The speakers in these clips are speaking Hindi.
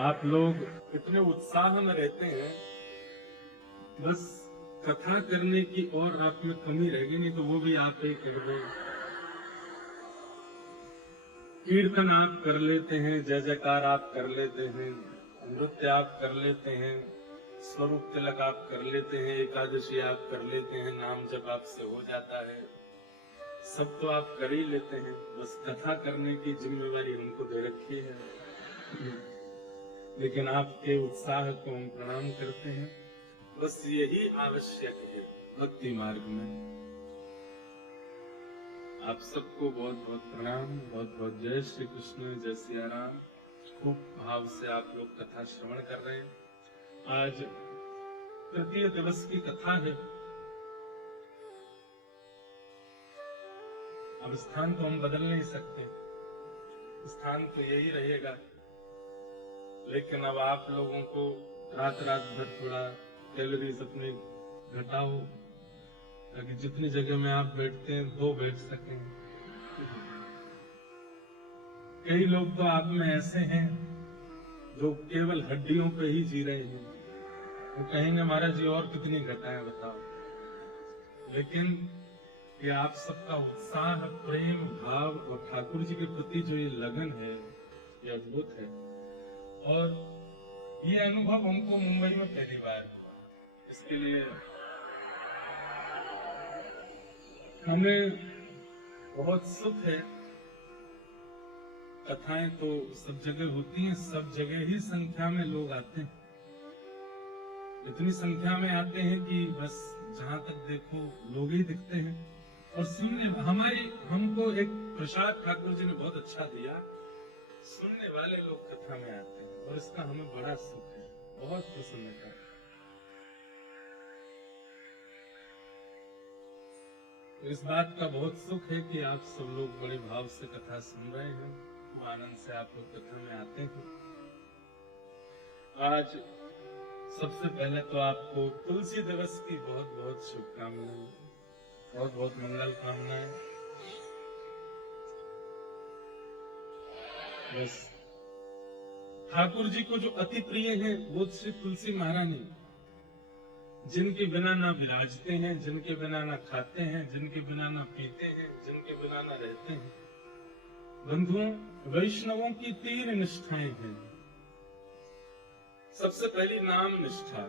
आप लोग इतने उत्साह में रहते हैं, बस कथा करने की और आप में कमी रहेगी, नहीं तो वो भी आप ही कर दो। कीर्तन आप कर लेते हैं, जय जयकार आप कर लेते हैं, नृत्य आप कर लेते हैं, स्वरूप तिलक आप कर लेते हैं, एकादशी आप कर लेते हैं, नाम जप आपसे हो जाता है, सब तो आप कर ही लेते हैं। बस कथा करने की जिम्मेवारी हमको दे रखी है। लेकिन आपके उत्साह को हम प्रणाम करते हैं। बस यही आवश्यक है भक्ति मार्ग में। आप सबको बहुत बहुत प्रणाम, बहुत बहुत जय श्री कृष्ण, जय सिया राम। खूब भाव से आप लोग कथा श्रवण कर रहे हैं। आज तृतीय दिवस की कथा है। अब स्थान तो हम बदल नहीं सकते, स्थान तो यही रहेगा। लेकिन अब आप लोगों को रात रात भर थोड़ा कैलोरीज अपने घटाओ, ताकि जितनी जगह में आप बैठते हैं वो बैठ सकें। कई लोग तो आप में ऐसे हैं जो केवल हड्डियों पे ही जी रहे हैं। वो कहेंगे महाराज जी और कितनी घटाएं बताओ। लेकिन ये आप सबका उत्साह, प्रेम भाव और ठाकुर जी के प्रति जो ये लगन है, ये अद्भुत है। और ये अनुभव हमको मुंबई में पहली बार हुआ। इसके लिए हमें बहुत सुख है। कथाएं तो सब जगह होती हैं, सब जगह ही संख्या में लोग आते हैं। इतनी संख्या में आते हैं कि बस जहां तक देखो लोग ही दिखते हैं। और सुनने हमको एक प्रसाद ठाकुर जी ने बहुत अच्छा दिया, सुनने वाले लोग कथा में आते हैं, और इसका हमें बड़ा सुख है, बहुत प्रसन्नता है। इस बात का बहुत सुख है कि आप सब लोग बड़े भाव से कथा सुन रहे हैं, वो आनंद से आप लोग कथा में आते हैं। आज सबसे पहले तो आपको तुलसी दिवस की बहुत बहुत शुभकामनाएं, बहुत बहुत मंगल कामनाएं। बस ठाकुर जी को जो अति प्रिय है वो श्री तुलसी महारानी, जिनके बिना ना विराजते हैं, जिनके बिना ना खाते हैं, जिनके बिना ना पीते हैं, जिनके बिना ना रहते हैं। बंधुओं, वैष्णवों की 3 निष्ठाएं हैं। सबसे पहली नाम निष्ठा।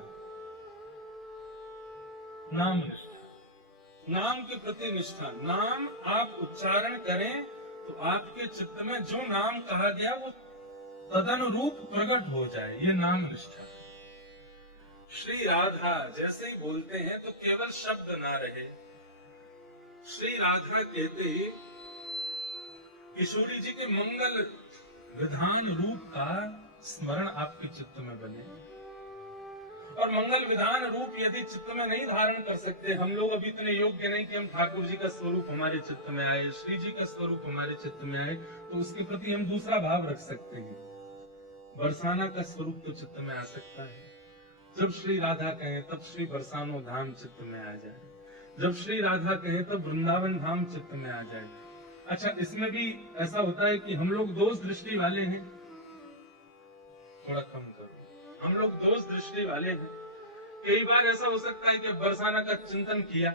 नाम निष्ठा, नाम के प्रति निष्ठा। नाम आप उच्चारण करें तो आपके चित्त में जो नाम कहा गया वो तदनुरूप प्रकट हो जाए, ये नाम निष्ठा। श्री राधा जैसे ही बोलते हैं तो केवल शब्द ना रहे। श्री राधा कहते ही किशोरी जी के मंगल विधान रूप का स्मरण आपके चित्त में बने। और मंगल विधान रूप यदि चित्त में नहीं धारण कर सकते, हम लोग अभी इतने योग्य नहीं कि हम ठाकुर जी का स्वरूप हमारे चित्त में आए, श्री जी का स्वरूप हमारे चित्त में आए, तो उसके प्रति हम दूसरा भाव रख सकते हैं। बरसाना का स्वरूप तो चित्त में आ सकता है। जब श्री राधा कहे तब श्री बरसानो धाम चित्त में आ जाए, जब श्री राधा कहे तब वृंदावन धाम चित्त में आ जाए। अच्छा, इसमें भी ऐसा होता है कि हम लोग दोष दृष्टि वाले हैं, थोड़ा कम करो, हम लोग दोष दृष्टि वाले हैं। कई बार ऐसा हो सकता है कि बरसाना का चिंतन किया,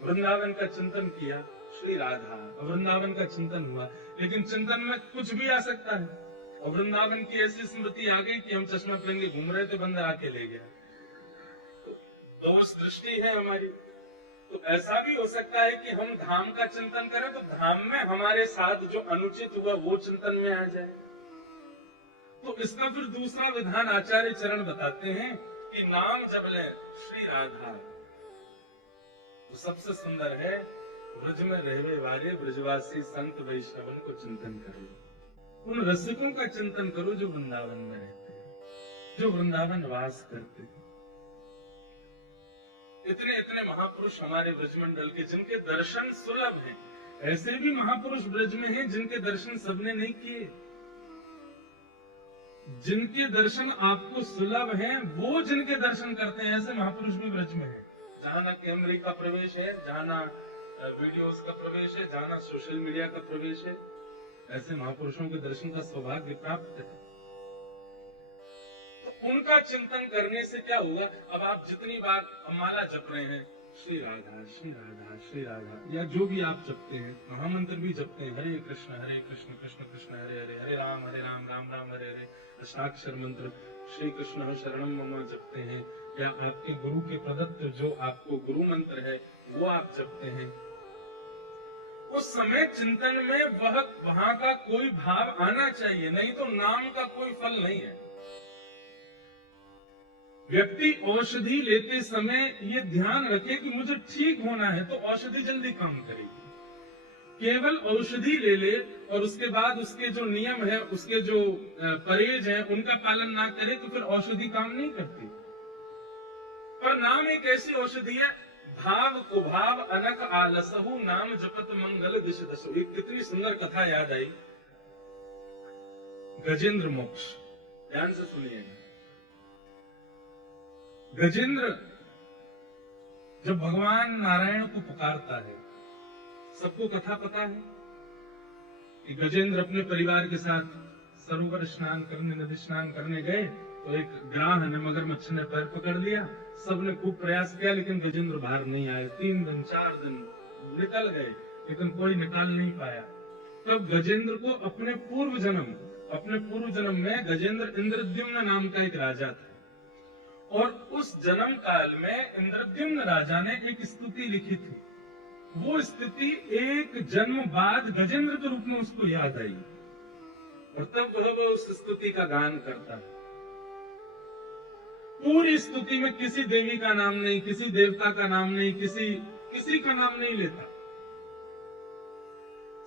वृंदावन का चिंतन किया, श्री राधा वृंदावन का चिंतन हुआ, लेकिन चिंतन में कुछ भी आ सकता है, और वृंदावन की ऐसी स्मृति आ गई कि हम चश्मा पहन के घूम रहे थे, बंदर आके ले गया। दोष दृष्टि है हमारी। तो ऐसा भी हो सकता है कि हम धाम का चिंतन करें तो धाम में हमारे साथ जो अनुचित हुआ वो चिंतन में आ जाए। तो इसका फिर दूसरा विधान आचार्य चरण बताते हैं कि नाम जब लें श्री राधा, तो सबसे सुंदर है ब्रज में रहने वाले ब्रजवासी संत वैष्णवन को चिंतन करो, उन रसिकों का चिंतन करो जो वृंदावन में रहते हैं, जो वृंदावन वास करते हैं। इतने इतने महापुरुष हमारे ब्रजमंडल के जिनके दर्शन सुलभ हैं, ऐसे भी महापुरुष ब्रज में हैं जिनके दर्शन सबने नहीं किए। जिनके दर्शन आपको सुलभ हैं, वो जिनके दर्शन करते हैं, ऐसे महापुरुष भी ब्रज में हैं। जहां ना कैमरे का प्रवेश है, जहां ना वीडियोस का प्रवेश है, जहां ना सोशल मीडिया का प्रवेश है, ऐसे महापुरुषों के दर्शन का सौभाग्य प्राप्त है। उनका चिंतन करने से क्या होगा? अब आप जितनी बार माला जप रहे हैं, श्री राधा श्री राधा श्री राधा, या जो भी आप जपते हैं, महामंत्र भी जपते हैं, हरे कृष्ण कृष्ण कृष्ण हरे हरे, हरे राम राम राम हरे हरे, अष्टाक्षर मंत्र श्री कृष्ण शरणम मम जपते हैं, या आपके गुरु के प्रदत्त जो आपको गुरु मंत्र है वो आप जपते हैं, उस समय चिंतन में वहां का कोई भाव आना चाहिए, नहीं तो नाम का कोई फल नहीं है। व्यक्ति औषधि लेते समय ये ध्यान रखे कि मुझे ठीक होना है, तो औषधि जल्दी काम करेगी। केवल औषधि ले ले और उसके बाद उसके जो नियम है, उसके जो परहेज है, उनका पालन ना करे, तो फिर औषधि काम नहीं करती। पर नाम एक ऐसी औषधि है, भाव कुभाव अनक आलसहु नाम जपत मंगल दिश दसो। एक कितनी सुंदर कथा याद आई, गजेंद्र मोक्ष, ध्यान से सुनिएगा। गजेंद्र जब भगवान नारायण को पुकारता है, सबको कथा पता है कि गजेंद्र अपने परिवार के साथ सरोवर स्नान करने, नदी स्नान करने गए, तो एक ग्राह ने, मगरमच्छ ने पैर पकड़ लिया। सबने खूब प्रयास किया, लेकिन गजेंद्र बाहर नहीं आए। 3 दिन 4 दिन निकल गए, लेकिन कोई निकाल नहीं पाया। तो गजेंद्र को अपने पूर्व जन्म में गजेंद्र इंद्रद्युम्न नाम का एक राजा था, और उस जन्म काल में इंद्रद्युम्न राजा ने एक स्तुति लिखी थी। वो स्तुति एक जन्म बाद गजेंद्र के रूप में उसको याद आई, और तब वह उस स्तुति का गान करता है। पूरी स्तुति में किसी देवी का नाम नहीं, किसी देवता का नाम नहीं, किसी का नाम नहीं लेता।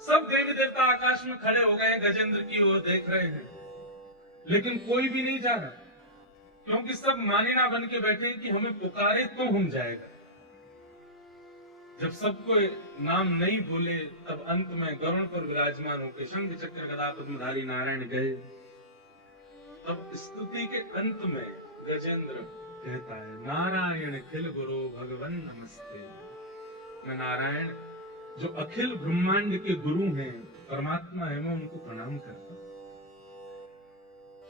सब देवी देवता आकाश में खड़े हो गए, गजेंद्र की ओर देख रहे हैं, लेकिन कोई भी नहीं जा रहा, क्योंकि सब मानिना बन के बैठे कि हमें पुकारे तो हम जाएगा। जब सबको नाम नहीं बोले, तब अंत में गरुड़ पर विराजमान होकर शंख चक्र गदा पद्मधारी नारायण गए। तब स्तुति के अंत में गजेंद्र कहता है, नारायण खिल गुरु भगवन नमस्ते। मैं नारायण, जो अखिल ब्रह्मांड के गुरु हैं, परमात्मा है, मैं उनको प्रणाम करता हूं।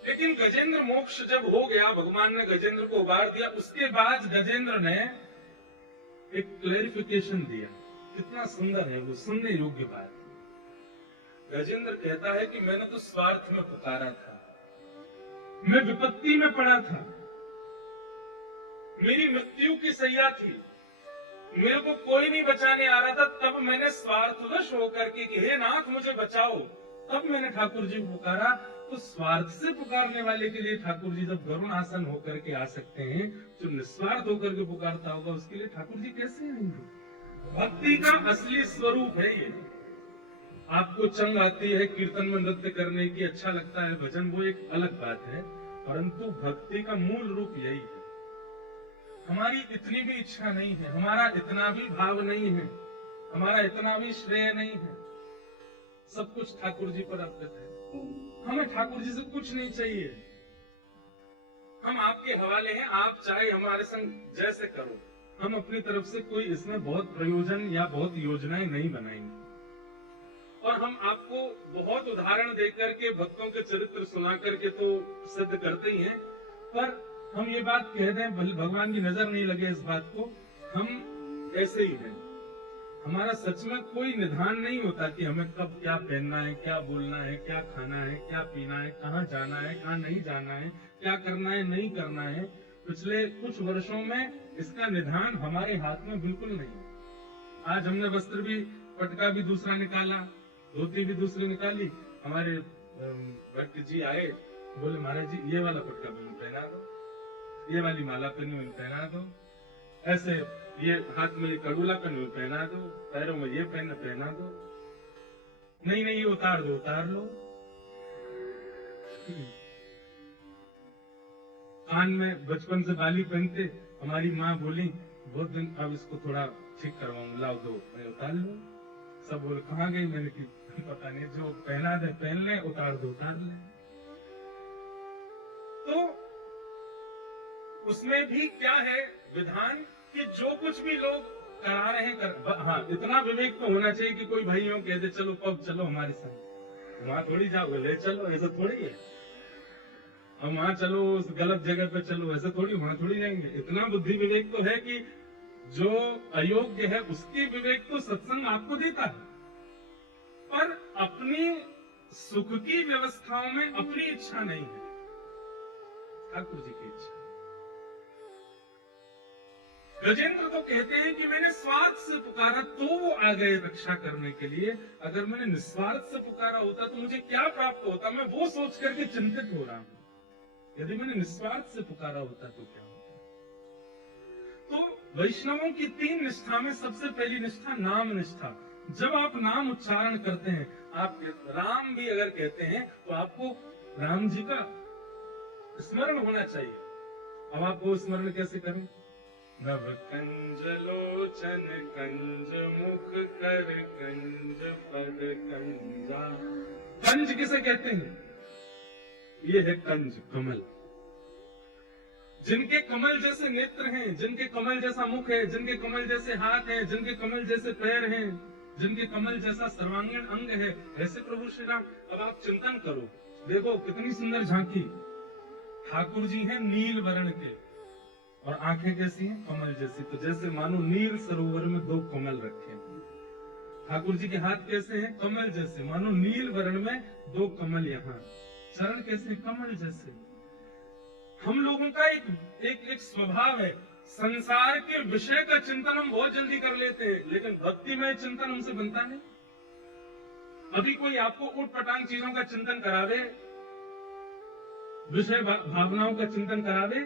लेकिन गजेंद्र मोक्ष जब हो गया, भगवान ने गजेंद्र को उबार दिया, उसके बाद गजेंद्र ने एक क्लैरिफिकेशन दिया। कितना सुंदर है वो, सुनने योग्य बात। गजेंद्र कहता है कि मैंने तो स्वार्थ में पुकारा था, मैं विपत्ति में पड़ा था, मेरी मृत्यु की सैया थी, मेरे को कोई नहीं बचाने आ रहा था, तब मैंने स्वार्थवश होकर के कि हे नाथ मुझे बचाओ, तब मैंने ठाकुर जी को पुकारा। तो स्वार्थ से पुकारने वाले के लिए ठाकुर जी जब गरुण आसन होकर के आ सकते हैं, जो निस्वार्थ होकर के पुकारता होगा उसके लिए ठाकुर जी कैसे आएंगे? भक्ति का असली स्वरूप है ये। आपको चंग आती है कीर्तन में नृत्य करने की, अच्छा लगता है भजन, वो एक अलग बात है, परंतु भक्ति का मूल रूप यही है। हमारी इतनी भी इच्छा नहीं है, हमारा इतना भी भाव नहीं है, हमारा इतना भी श्रेय नहीं है, सब कुछ ठाकुर जी पर अर्पित है। हमें ठाकुर जी से कुछ नहीं चाहिए, हम आपके हवाले हैं, आप चाहे हमारे संग जैसे करो। हम अपनी तरफ से कोई इसमें बहुत प्रयोजन या बहुत योजनाएं नहीं बनाएंगे, और हम आपको बहुत उदाहरण देकर के, भक्तों के चरित्र सुना करके तो सिद्ध करते ही हैं, पर हम ये बात कह दें, भगवान की नजर नहीं लगे इस बात को, हम ऐसे ही हैं। हमारा सच में कोई निधान नहीं होता कि हमें कब क्या पहनना है, क्या बोलना है, क्या खाना है, क्या पीना है, कहाँ जाना है, कहाँ नहीं जाना है, क्या करना है, नहीं करना है। पिछले कुछ वर्षों में इसका निधान हमारे हाथ में बिल्कुल नहीं। आज हमने वस्त्र भी, पटका भी दूसरा निकाला, धोती भी दूसरी निकाली। हमारे भक्त जी आए, बोले महाराज जी ये वाला पटका पहना दो, ये वाली माला पहना दो, ऐसे ये हाथ में ये कड़ूला पहना दो, पैरों में ये पहना दो, नहीं ये उतार दो, उतार लो। कान में बचपन से बाली पहनते, हमारी माँ बोली बहुत दिन, अब इसको थोड़ा ठीक करवाऊं, लाओ दो, उतार लो। सब बोले कहाँ गई, मैंने की पता नहीं, जो पहना दे पहन ले, उतार दो उतार ले। तो उसमें भी क्या है विधान कि जो कुछ भी लोग करा रहे हैं हाँ, इतना विवेक तो होना चाहिए कि कोई भाइयों कह दे चलो पब चलो हमारे साथ, वहां थोड़ी जाओगे, ले चलो, ऐसा थोड़ी है। हम वहां चलो, उस गलत जगह पे चलो, ऐसे थोड़ी, वहां थोड़ी जाएंगे। इतना बुद्धि विवेक तो है कि जो अयोग्य है उसकी विवेक तो सत्संग आपको देता है, पर अपनी सुख की व्यवस्थाओं में अपनी इच्छा नहीं है, ठाकुर जी की इच्छा। गजेंद्र तो कहते हैं कि मैंने स्वार्थ से पुकारा तो वो आ गए रक्षा करने के लिए। अगर मैंने निस्वार्थ से पुकारा होता तो मुझे क्या प्राप्त होता, मैं वो सोच करके चिंतित हो रहा हूं। यदि मैंने निस्वार्थ से पुकारा होता तो क्या होता। तो वैष्णवों की 3 निष्ठा में सबसे पहली निष्ठा नाम निष्ठा। जब आप नाम उच्चारण करते हैं, आप राम भी अगर कहते हैं तो आपको राम जी का स्मरण होना चाहिए। अब आप वो स्मरण कैसे करें? नभ कंज लोचन कंज मुख कर कंज पद कंजा। कंज किसे कहते हैं? ये है कंज, कमल। जिनके कमल जैसे नेत्र हैं, जिनके कमल जैसा मुख है, जिनके कमल जैसे हाथ हैं, जिनके कमल जैसे पैर हैं, जिनके कमल जैसा सर्वांगीण अंग है, ऐसे प्रभु श्री राम। अब आप चिंतन करो, देखो कितनी सुंदर झांकी। ठाकुर जी हैं नील वर्ण के, और आंखें कैसी हैं? कमल जैसी। तो जैसे मानो नील सरोवर में 2 कमल रखे हैं। ठाकुर जी के हाथ कैसे हैं? कमल जैसे, मानो नील वर्ण में 2 कमल यहाँ। चरण कैसे? कमल जैसे। हम लोगों का एक स्वभाव है, संसार के विषय का चिंतन हम बहुत जल्दी कर लेते हैं, लेकिन भक्तिमय चिंतन हमसे बनता नहीं। अभी कोई आपको उटपटांग चीजों का चिंतन करावे, विषय भावनाओं का चिंतन करावे,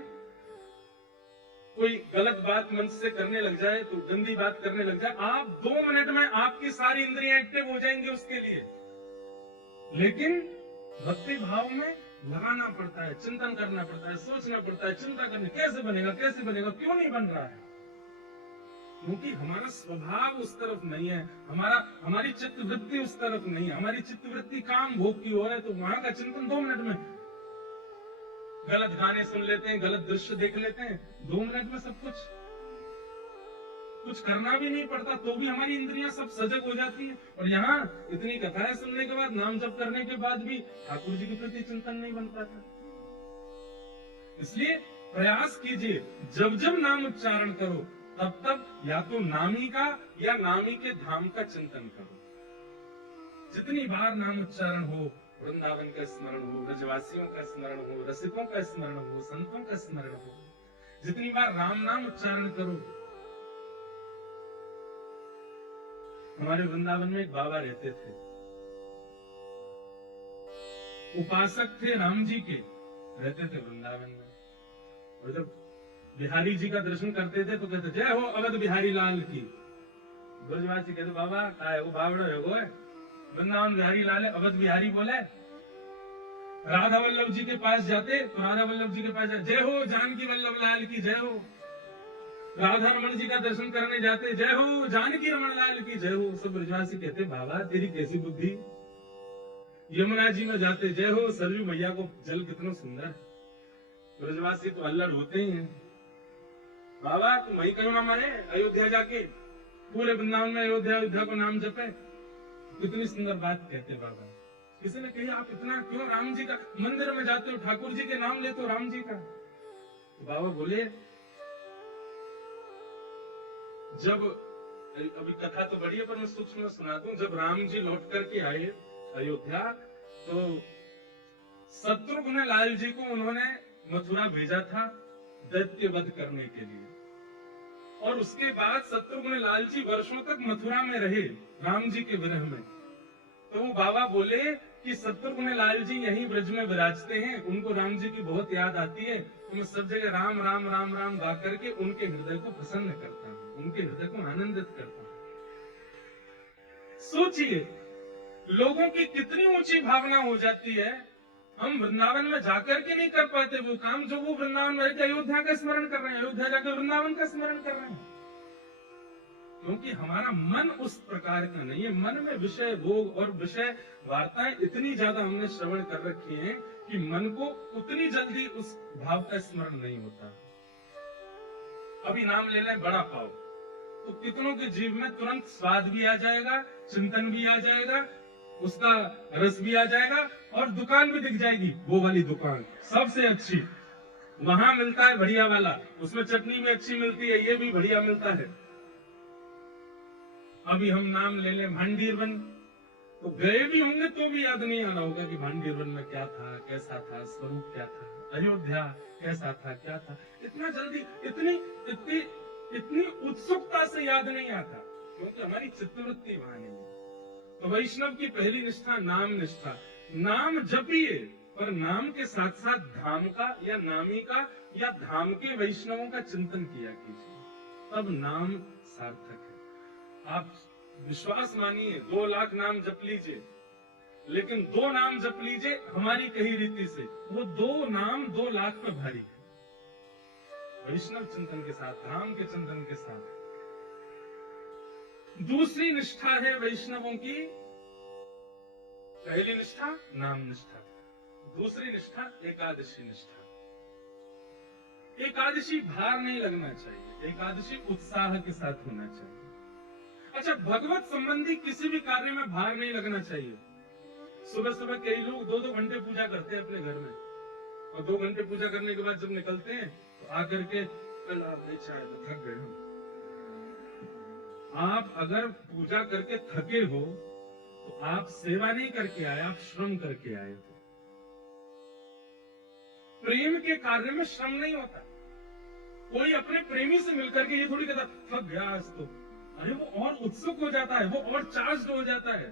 कोई गलत बात मन से करने लग जाए, तो गंदी बात करने लग जाए, आप 2 मिनट में आपकी सारी इंद्रियां एक्टिव हो जाएंगी उसके लिए। लेकिन भक्ति भाव में लगाना पड़ता है, चिंतन करना पड़ता है, सोचना पड़ता है, चिंता करनी, कैसे बनेगा, कैसे बनेगा, क्यों नहीं बन रहा है? क्योंकि हमारा स्वभाव उस तरफ नहीं है, हमारी चित्तवृत्ति उस तरफ नहीं है। हमारी चित्तवृत्ति काम भोग की ओर है, तो वहां का चिंतन 2 मिनट में। गलत गाने सुन लेते हैं, गलत दृश्य देख लेते हैं, 2 मिनट में सब कुछ करना भी नहीं पड़ता, तो भी हमारी इंद्रियां सब सजग हो जाती है। और यहाँ इतनी कथाएं सुनने के बाद, नाम जप करने के बाद भी ठाकुर जी के प्रति चिंतन नहीं बन पाता। इसलिए प्रयास कीजिए, जब जब नाम उच्चारण करो तब तब या तो नामी का या नामी के धाम का चिंतन करो। जितनी बार नाम उच्चारण हो, वृंदावन का स्मरण हो, ब्रजवासियों का स्मरण हो, रसिकों का स्मरण हो, संतों का स्मरण हो, जितनी बार राम नाम उच्चारण करो। हमारे वृंदावन में एक बाबा रहते थे, उपासक थे राम जी के, रहते थे वृंदावन में। और जब बिहारी जी का दर्शन करते थे तो कहते जय हो अवध बिहारी लाल की। ब्रजवासी कहते बाबा का है वो, बावड़ा है वो है, वृंदावन बिहारी लाल है, अवध बिहारी बोले। राधा वल्लभ जी के पास जाते तो राधा वल्लभ जी के पास जय हो जानकी वल्लभ लाल की जय हो। राधा रमन जी का दर्शन करने जाते जय हो जानकी रमन लाल की जय हो। सब ब्रजवासी कहते बाबा तेरी कैसी बुद्धि। यमुना जी में जाते जय हो सरयू मैया को जल कितना सुंदर है। ब्रजवासी तो अल्लड़ होते ही हैं, बाबा तुम वही करो ना मारे, अयोध्या जाके पूरे वृंदावन में अयोध्या को नाम जपे। कितनी सुंदर बात कहते बाबा। किसी ने कही आप इतना क्यों राम जी का मंदिर में जाते हो, ठाकुर जी के नाम लेते हो राम जी का। तो बाबा बोले जब, अभी कथा तो बड़ी है पर मैं सूक्ष्म सुना दूं, जब राम जी लौट करके आए अयोध्या तो शत्रुघ्न लाल जी को उन्होंने मथुरा भेजा था दैत्य वध करने के लिए। और उसके बाद शत्रुघ्न लाल जी वर्षों तक मथुरा में रहे राम जी के विरह में। तो वो बाबा बोले कि शत्रुघ्न लाल जी यहीं ब्रज में विराजते हैं, उनको राम जी की बहुत याद आती है, तो मैं सब जगह राम राम राम राम गा करके उनके हृदय को प्रसन्न करता हूँ, उनके हृदय को आनंदित करता हूँ। सोचिए लोगों की कितनी ऊंची भावना हो जाती है। हम वृंदावन में जाकर के नहीं कर पाते वो काम जो वो वृंदावन में अयोध्या का स्मरण कर रहे हैं, अयोध्या जाकर वृंदावन का स्मरण कर रहे हैं। क्योंकि हमारा मन उस प्रकार का नहीं है। मन में विषय भोग और विषय वार्ताएं इतनी ज्यादा हमने श्रवण कर रखी हैं कि मन को उतनी जल्दी उस भाव का स्मरण नहीं होता। अभी नाम ले लें बड़ा पाव, तो कितनों के जीव में तुरंत स्वाद भी आ जाएगा, चिंतन भी आ जाएगा, उसका रस भी आ जाएगा और दुकान भी दिख जाएगी, वो वाली दुकान सबसे अच्छी, वहां मिलता है बढ़िया वाला, उसमें चटनी भी अच्छी मिलती है, ये भी बढ़िया मिलता है। अभी हम नाम ले लें भांडीर वन, तो गए भी होंगे तो भी याद नहीं आ रहा होगा कि भांडीर वन में क्या था, कैसा था, स्वरूप क्या था, अयोध्या कैसा था, क्या था, इतना जल्दी, इतनी इतनी इतनी उत्सुकता से याद नहीं आता, क्योंकि हमारी चित्तवृत्ति वहां नहीं है। तो वैष्णव की पहली निष्ठा नाम निष्ठा, नाम जपिए पर नाम के साथ साथ धाम का या नामी का या धाम के वैष्णवों का चिंतन किया कीजिए, तब नाम सार्थक है। आप विश्वास मानिए 2 लाख नाम जप लीजिए, लेकिन 2 नाम जप लीजिए हमारी कही रीति से, वो 2 नाम 2 लाख पे भारी है। वैष्णव चिंतन के साथ, धाम के चिंतन के साथ। दूसरी निष्ठा है वैष्णवों की, पहली निष्ठा नाम निष्ठा, दूसरी निष्ठा एकादशी निष्ठा। एकादशी भार नहीं लगना चाहिए, एकादशी उत्साह के साथ होना चाहिए। अच्छा, भगवत संबंधी किसी भी कार्य में भार नहीं लगना चाहिए। सुबह सुबह कई लोग 2-2 घंटे पूजा करते हैं अपने घर में, और 2 घंटे पूजा करने के बाद जब निकलते हैं तो आकर के कल आप नहीं चाहे तो थक गए हो। आप अगर पूजा करके थके हो तो आप सेवा नहीं करके आए, आप श्रम करके आए हो। प्रेम के कार्य में श्रम नहीं होता। कोई अपने प्रेमी से मिलकर के ये थोड़ी कहता थक गया आज तो, अरे वो और उत्सुक हो जाता है, वो और चार्ज हो जाता है।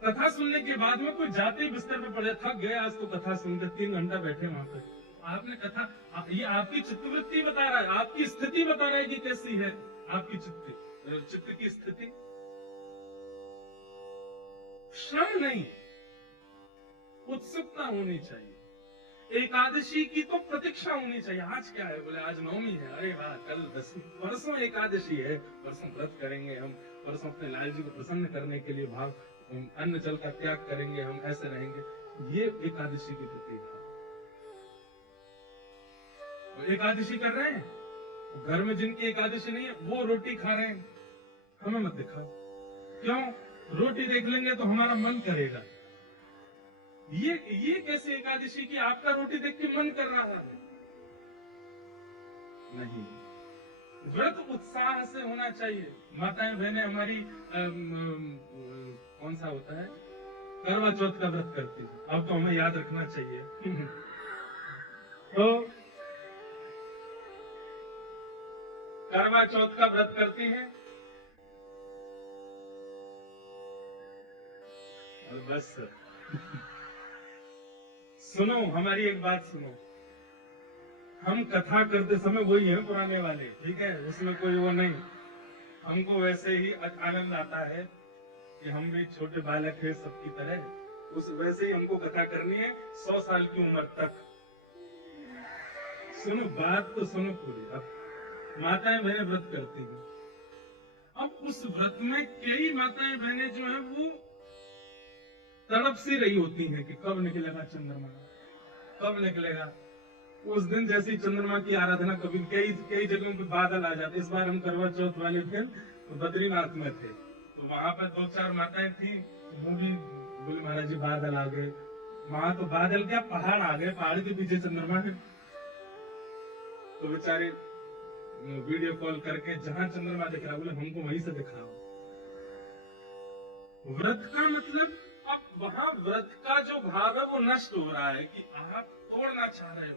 कथा सुनने के बाद में कोई जाते बिस्तर पे पड़े, थक गया आज तो कथा सुनकर 3 घंटा बैठे वहां पर, आपने कथा, ये आपकी चित्तवृत्ति बता रहा है, आपकी स्थिति बता रहा है कि कैसी है आपकी चित्त की स्थिति। श्रम नहीं, उत्सुकता होनी चाहिए। एकादशी की तो प्रतीक्षा होनी चाहिए। आज क्या है, बोले आज नवमी है, अरे वाह कल 10वीं, परसों एकादशी है, परसों व्रत करेंगे हम, परसों अपने लाल जी को प्रसन्न करने के लिए भाव अन्न जल का त्याग करेंगे, हम ऐसे रहेंगे। ये एकादशी की प्रतीक है। एकादशी कर रहे हैं, घर में जिनकी एकादशी नहीं है वो रोटी खा रहे हैं, हमें मत दिखाओ। क्यों? रोटी देख लेंगे तो हमारा मन करेगा। ये कैसे एकादशी की आपका रोटी देख के मन कर रहा है? नहीं, व्रत उत्साह से होना चाहिए। माताएं बहनें हमारी कौन सा होता है, करवा चौथ का व्रत करती है, अब तो हमें याद रखना चाहिए। तो करवा चौथ का व्रत करती हैं और बस सुनो, हमारी एक बात सुनो, हम कथा करते समय वही है पुराने वाले, ठीक है, उसमें कोई वो नहीं। हमको वैसे ही आनंद आता है कि हम भी छोटे बालक हैं सबकी तरह, उस वैसे ही हमको कथा करनी है 100 साल की उम्र तक। सुनो बात तो सुनो पूरी। अब माताएं बहनें व्रत करती हैं, अब उस व्रत में कई माताएं बहनें जो है वो तड़प सी रही होती हैं कि कब निकलेगा चंद्रमा, कब निकलेगा। उस दिन जैसी चंद्रमा की आराधना, कभी कई जगहों पे बादल आ जाते। इस बार हम करवा चौथ वाले थे तो बद्रीनाथ में थे, तो वहां पर 2-4 माताएं थी, वो भी बोले महाराज जी बादल आ गए। वहां तो बादल क्या, पहाड़ आ गए, पहाड़ के पीछे चंद्रमा है। तो बेचारे वीडियो कॉल करके जहां चंद्रमा दिख रहा, बोले हमको वहीं से दिखाओ। व्रत का मतलब, अब वहां व्रत का जो भाव है वो नष्ट हो रहा है कि आप तोड़ना चाह रहे हो।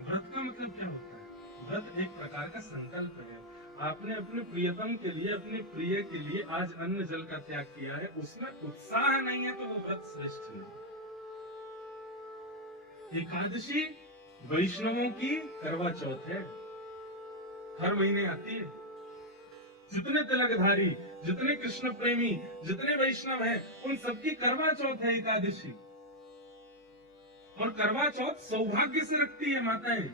व्रत का मतलब क्या होता है? व्रत एक प्रकार का संकल्प है। आपने अपने प्रियतम के लिए, अपने प्रिय के लिए आज अन्न जल का त्याग किया है, उसमें उत्साह नहीं है तो वो व्रत श्रेष्ठ नहीं। एकादशी वैष्णवों की करवा चौथ है, हर महीने आती है। जितने तिलकधारी, जितने कृष्ण प्रेमी, जितने वैष्णव हैं, उन सबकी करवा चौथ है एकादशी। और करवा चौथ सौभाग्य से रखती है माताएं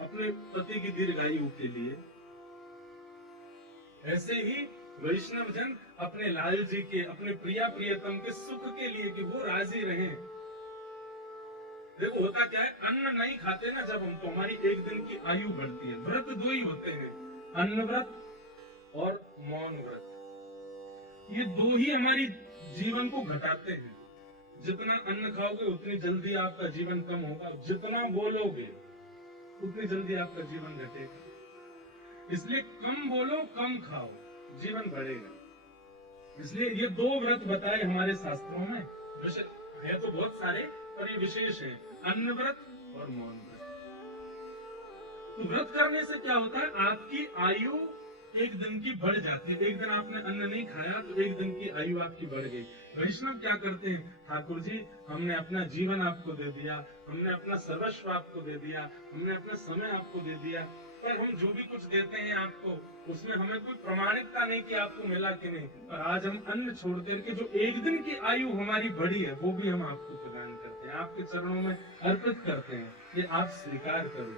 अपने पति की दीर्घायु के लिए। ऐसे ही वैष्णव जन अपने लाल जी के, अपने प्रिया प्रियतम के सुख के लिए कि वो राजी रहें। देखो होता क्या है, अन्न नहीं खाते ना जब हम, तो हमारी एक दिन की आयु बढ़ती है। व्रत 2 ही होते हैं, अन्न व्रत और मौन व्रत। ये 2 ही हमारी जीवन को घटाते हैं। जितना अन्न खाओगे उतनी जल्दी आपका जीवन कम होगा, जितना बोलोगे उतनी जल्दी आपका जीवन घटेगा। इसलिए कम बोलो कम खाओ, जीवन बढ़ेगा। इसलिए ये 2 व्रत बताए हमारे शास्त्रों में, है तो बहुत सारे पर ये विशेष है, अन्न व्रत और मौन व्रत। तो व्रत करने से क्या होता है, आपकी आयु एक दिन की बढ़ जाती है। एक दिन आपने अन्न नहीं खाया तो एक दिन की आयु आपकी बढ़ गई। वैष्णव क्या करते हैं, ठाकुर जी हमने अपना जीवन आपको दे दिया, हमने अपना सर्वस्व आपको दे दिया, हमने अपना समय आपको दे दिया, पर हम जो भी कुछ देते हैं आपको उसमें हमें कोई प्रमाणिकता नहीं कि आपको मिला कि नहीं। पर आज हम अन्न छोड़ करके जो एक दिन की आयु हमारी बढ़ी है वो भी हम आपको प्रदान करते हैं, आपके चरणों में अर्पित करते हैं, ये आप स्वीकार करो।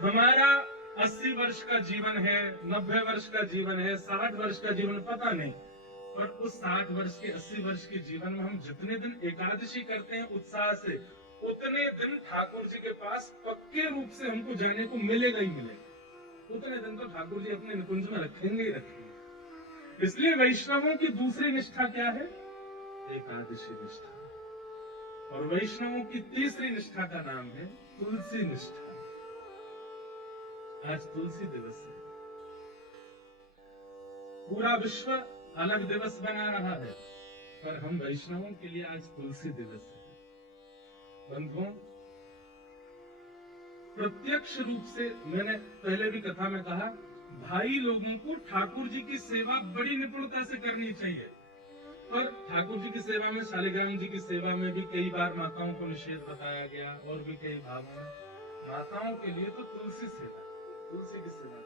हमारा 80 वर्ष का जीवन है, 90 वर्ष का जीवन है, 60 वर्ष का जीवन पता नहीं, पर उस 60 वर्ष के 80 वर्ष के जीवन में हम जितने दिन एकादशी करते हैं उत्साह से, उतने दिन ठाकुर जी के पास पक्के रूप से हमको जाने को मिलेगा ही मिलेगा। उतने दिन तो ठाकुर जी अपने निकुंज में रखेंगे ही रखेंगे। इसलिए वैष्णवों की दूसरी निष्ठा क्या है, एकादशी निष्ठा। और वैष्णवों की तीसरी निष्ठा का नाम है तुलसी निष्ठा। आज तुलसी दिवस है, पूरा विश्व अलग दिवस बना रहा है, पर हम वैष्णवों के लिए आज तुलसी दिवस है। बंधुओं, प्रत्यक्ष रूप से मैंने पहले भी कथा में कहा, भाई लोगों को ठाकुर जी की सेवा बड़ी निपुणता से करनी चाहिए। पर ठाकुर जी की सेवा में, शालिग्राम जी की सेवा में भी कई बार माताओं को निषेध बताया गया, और भी कई भागों में। माताओं के लिए तो तुलसी सेवा, तुलसी की सेवा।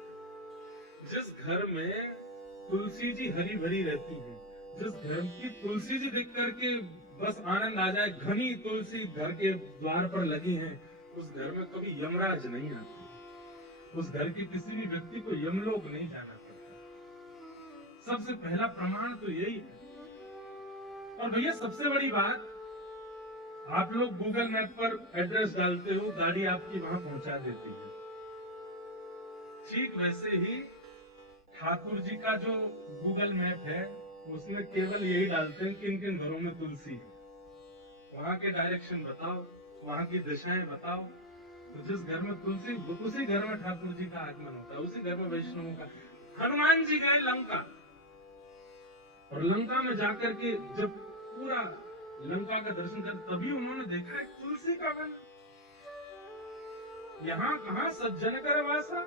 जिस घर में तुलसी जी हरी भरी रहती है, जिस घर की तुलसी जी देख करके बस आनंद आ जाए, घनी तुलसी घर के द्वार पर लगी है, उस घर में कभी यमराज नहीं आते, उस घर के किसी भी व्यक्ति को यमलोक नहीं जाना पड़ता। सबसे पहला प्रमाण तो यही है। और भैया सबसे बड़ी बात, आप लोग गूगल मैप पर एड्रेस डालते हो, गाड़ी आपकी वहां पहुंचा देती है। ठीक वैसे ही ठाकुर जी का जो गूगल मैप है उसमें केवल यही डालते हैं किन किन घरों में तुलसी है, वहां के डायरेक्शन बताओ, वहां की दिशाएं बताओ। तो जिस घर में तुलसी, उसी घर में ठाकुर जी का आगमन होता है, उसी घर में वैष्णवों का। हनुमान जी गए लंका, और लंका में जाकर के जब पूरा लंका का दर्शन कर, तभी उन्होंने देखा एक तुलसी का वन। यहाँ कहाँ सज्जन कर वासा,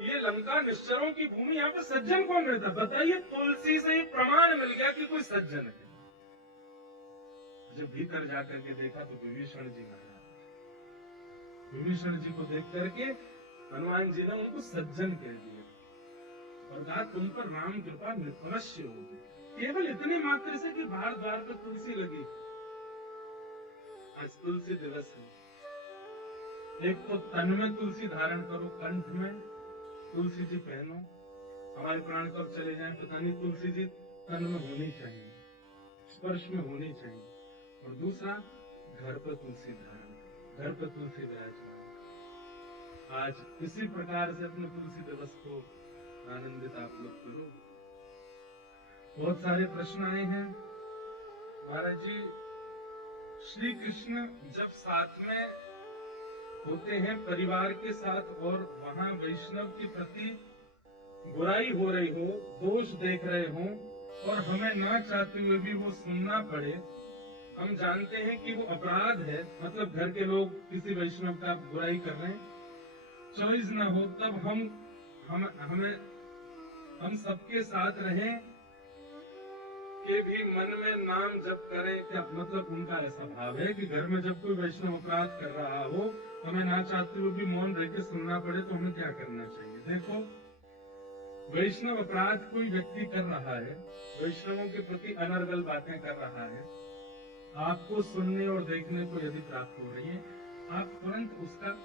ये लंका निश्चरों की भूमि, यहाँ पर सज्जन कौन रहता, बताइए। तुलसी से ही प्रमाण मिल गया कि कोई सज्जन है। जब भीतर जाकर के देखा तो विभीषण जी महाराज, विभीषण जी को देख करके हनुमान जी ने उनको सज्जन कह दिया, और कहा तुम पर राम कृपा निपनश्य होगी। केवल इतने मात्र से कि बाहर द्वार पर तुलसी लगी। आज तुलसी दिवस है। एक तो तन में तुलसी धारण करो, कंठ में तुलसी जी पहनो। हमारे प्राण कब चले जाएं पता नहीं, तुलसी जी तन में होनी चाहिए, स्पर्श में होनी चाहिए। और दूसरा, घर पर तुलसी धारण, घर पर तुलसी विराजमान। आज इसी प्रकार से अपने तुलसी दिवस को आनंदित आप लोग करो। बहुत सारे प्रश्न आए हैं। महाराज जी, श्री कृष्ण जब साथ में होते हैं परिवार के साथ, और वहां वैष्णव के प्रति बुराई हो रही हो, दोष देख रहे हो, और हमें ना चाहते हुए भी वो सुनना पड़े, हम जानते हैं कि वो अपराध है, मतलब घर के लोग किसी वैष्णव का बुराई कर रहे हैं, चॉइस ना हो, तब हम सबके साथ रहें के भी मन में नाम जप करें। क्या मतलब उनका ऐसा भाव है कि घर में जब कोई वैष्णव अपराध कर रहा हो, हमें ना चाहते हुए भी मौन रह के सुनना पड़े, तो हमें क्या करना चाहिए। देखो, वैष्णव अपराध कोई व्यक्ति कर रहा है, वैष्णवों के प्रति अनर्गल बातें कर रहा है, आपको सुनने और देखने को यदि प्राप्त हो रही है, आप तुरंत उसका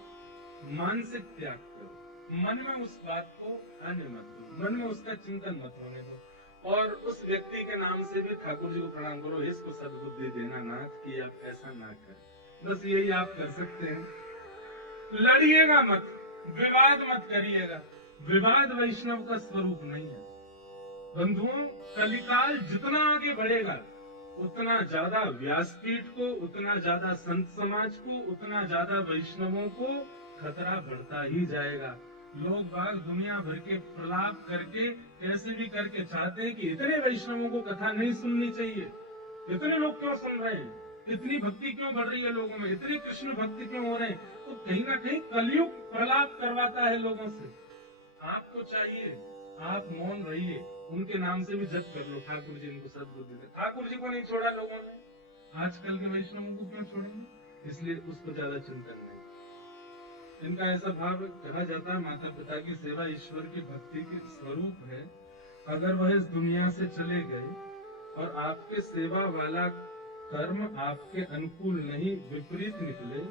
मानसिक त्याग करो, मन में उस बात को आने मत दो, मन में उसका चिंतन मत होने दो, और उस व्यक्ति के नाम से भी ठाकुर जी को प्रणाम करो, इसको सद्बुद्धि देना नाथ कि आप ऐसा ना करें। बस यही आप कर सकते हैं। लड़िएगा मत, विवाद मत करिएगा, विवाद वैष्णव का स्वरूप नहीं है। बंधुओं, कलिकाल जितना आगे बढ़ेगा उतना ज्यादा व्यासपीठ को, उतना ज्यादा संत समाज को, उतना ज्यादा वैष्णवों को खतरा बढ़ता ही जाएगा। लोग बाग दुनिया भर के प्रलाप करके कैसे भी करके चाहते हैं कि इतने वैष्णवों को कथा नहीं सुननी चाहिए, इतने लोग क्यों सुन रहे हैं, इतनी भक्ति क्यों बढ़ रही है लोगों में, इतनी कृष्ण भक्ति क्यों हो रहे हैं। तो कहीं ना कहीं कलयुग प्रलाप करवाता है लोगों से। आपको चाहिए आप मौन रहिए, उनके नाम से भी जप कर लो, ठाकुर जी इनको सद्बुद्धि दे। ठाकुर जी को नहीं छोड़ा लोगों ने, आजकल के वैष्णवों को क्यों छोड़ेंगे, इसलिए उसको ज्यादा चिंतन नहीं। इनका ऐसा भाव कहा जाता है, माता पिता की सेवा ईश्वर की भक्ति के स्वरूप है। अगर वह इस दुनिया से चले गए और आपके सेवा वाला कर्म आपके अनुकूल नहीं, विपरीत निकले,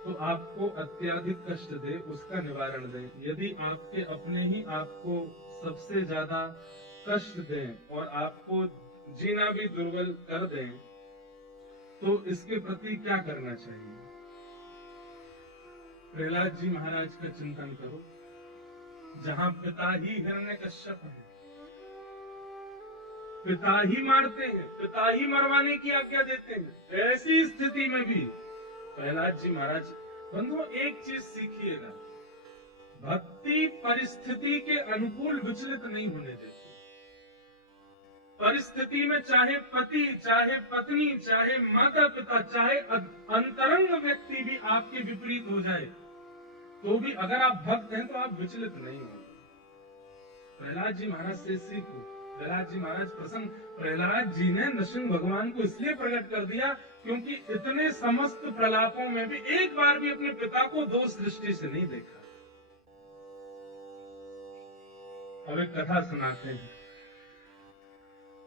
तो आपको अत्यधिक कष्ट दे, उसका निवारण दें। यदि आपके अपने ही आपको सबसे ज्यादा कष्ट दें और आपको जीना भी दुर्बल कर दें, तो इसके प्रति क्या करना चाहिए। प्रहलाद जी महाराज का चिंतन करो, जहां पिता ही हिरण्यकश्यप है, पिता ही मारते हैं, पिता ही मरवाने की आज्ञा देते हैं, ऐसी स्थिति में भी प्रहलाद जी महाराज। बंधुओं एक चीज सीखिएगा, भक्ति परिस्थिति के अनुकूल विचलित नहीं होने देती। परिस्थिति में चाहे पति, चाहे पत्नी, चाहे माता पिता, चाहे अंतरंग व्यक्ति भी आपके विपरीत हो जाए, तो भी अगर आप भक्त हैं तो आप विचलित नहीं होंगे। प्रहलाद जी महाराज से सीखो। प्रहलाद जी महाराज प्रसन्न, प्रहलाद जी ने नृसिंह भगवान को इसलिए प्रकट कर दिया क्योंकि इतने समस्त प्रलापों में भी एक बार भी अपने पिता को दोष दृष्टि से नहीं देखा। अब एक कथा सुनाते हैं।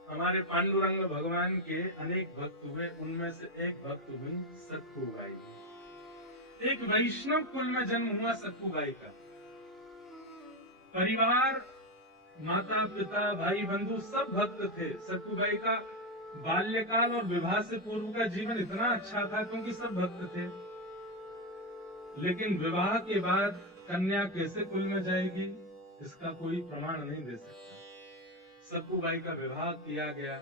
हमारे पांडुरंग भगवान के अनेक भक्त हुए, उनमें से एक भक्त हुई सक्खूबाई। एक वैष्णव कुल में जन्म हुआ सक्खूबाई का। परिवार, माता पिता, भाई बंधु सब भक्त थे। सक्खूबाई का बाल्यकाल और विवाह से पूर्व का जीवन इतना अच्छा था क्योंकि सब भक्त थे। लेकिन विवाह के बाद कन्या कैसे कुल में जाएगी, इसका कोई प्रमाण नहीं दे सकता। सक्खूबाई का विवाह किया गया,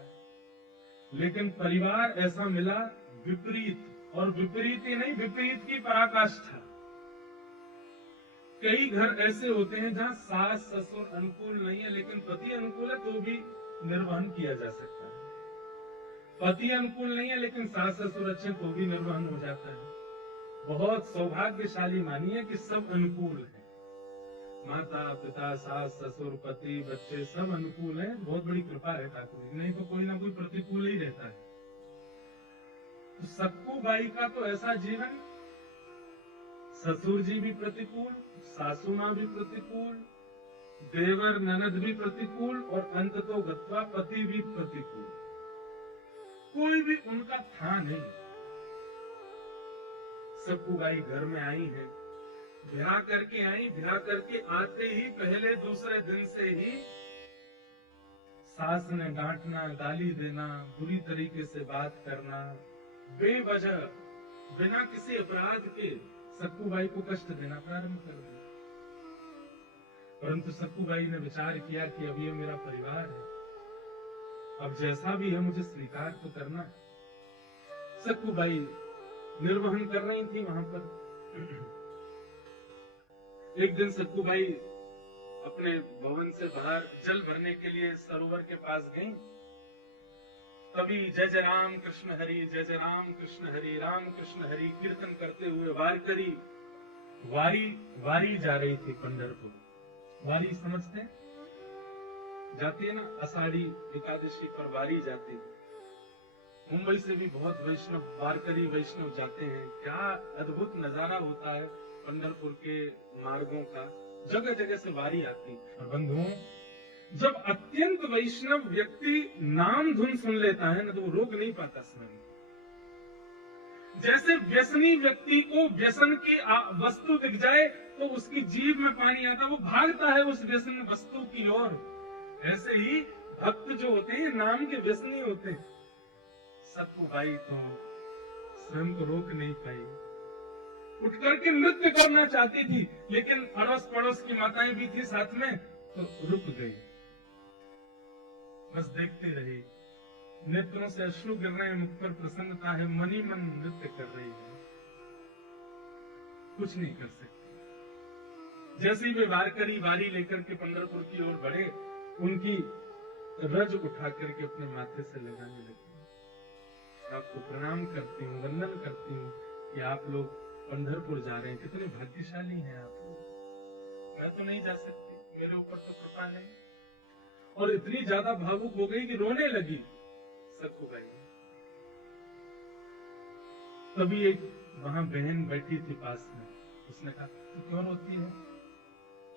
लेकिन परिवार ऐसा मिला विपरीत, और विपरीत ही नहीं, विपरीत की पराकाष्ठा। कई घर ऐसे होते हैं जहां सास ससुर अनुकूल नहीं है, लेकिन पति अनुकूल है तो भी निर्वहन किया जा सकता है। पति अनुकूल नहीं है लेकिन सास ससुर अच्छे तो भी निर्वहन हो जाता है। बहुत सौभाग्यशाली मानिए कि सब अनुकूल है, माता पिता, सास ससुर, पति, बच्चे सब अनुकूल हैं। बहुत बड़ी कृपा है ठाकुर जी, नहीं तो कोई ना कोई प्रतिकूल ही रहता है। तो सक्खूबाई का तो ऐसा जीवन, ससुर जी भी प्रतिकूल, सासू माँ भी प्रतिकूल, देवर ननद भी प्रतिकूल, और अंततो गत्वा पति भी प्रतिकूल। कोई भी उनका था नहीं। सक्खूबाई घर में आई है, ब्याह करके आई, ब्याह करके आते ही पहले दूसरे दिन से ही सास ने डांटना, गाली देना, बुरी तरीके से बात करना, बेवजह बिना किसी अपराध के सक्खूबाई को कष्ट देना प्रारंभ कर दिया। परंतु सक्खूबाई ने विचार किया कि अब ये मेरा परिवार है, अब जैसा भी है मुझे स्वीकार तो करना है। सक्खूबाई निर्वहन कर रही थी वहां पर। एक दिन सक्खूबाई अपने भवन से बाहर जल भरने के लिए सरोवर के पास गई। तभी जय जय राम कृष्ण हरि, जय जय राम कृष्ण हरि, राम कृष्ण हरि कीर्तन करते हुए वारकरी वारी जा रही थी पंढरपुर। वारी समझते हैं? जाती है ना, आषाढ़ी एकादशी पर वारी जाती है। मुंबई से भी बहुत वैष्णव, वारकरी वैष्णव जाते हैं। क्या अद्भुत नजारा होता है पंढरपुर के मार्गों का, जगह जगह से वारी आती है। बंधुओं, जब अत्यंत वैष्णव व्यक्ति नाम धुन सुन लेता है ना, तो वो रोक नहीं पाता स्मरण। जैसे व्यसनी व्यक्ति को व्यसन की वस्तु दिख जाए तो उसकी जीभ में पानी आता, वो भागता है उस व्यसन वस्तु की ओर। ऐसे ही भक्त जो होते हैं नाम के व्यसनी होते हैं। सक्खूबाई तो स्वयं को रोक नहीं पाई, उठ करके नृत्य करना चाहती थी, लेकिन अड़ोस पड़ोस की माताएं भी थी साथ में, तो रुक गई, बस देखती रही। नेत्रों से अश्रु गिर रहे हैं, मुख पर प्रसन्नता है, मन ही मन नृत्य कर रही है, कुछ नहीं कर सकती। जैसे ही वे वारकरी वारी लेकर के पंढरपुर की ओर बढ़े, उनकी रज उठा करके अपने माथे से लगाने लगी। आपको प्रणाम करती हूँ, वंदन करती हूँ कि आप लोग पंढरपुर जा रहे हैं, कितने भाग्यशाली हैं आप लोग। मैं तो नहीं जा सकती, मेरे ऊपर तो कृपा नहीं। और इतनी ज्यादा भावुक हो गई कि रोने लगी सखुबाई। तभी एक वहां बहन बैठी थी पास में, उसने कहा तू क्यों रोती है,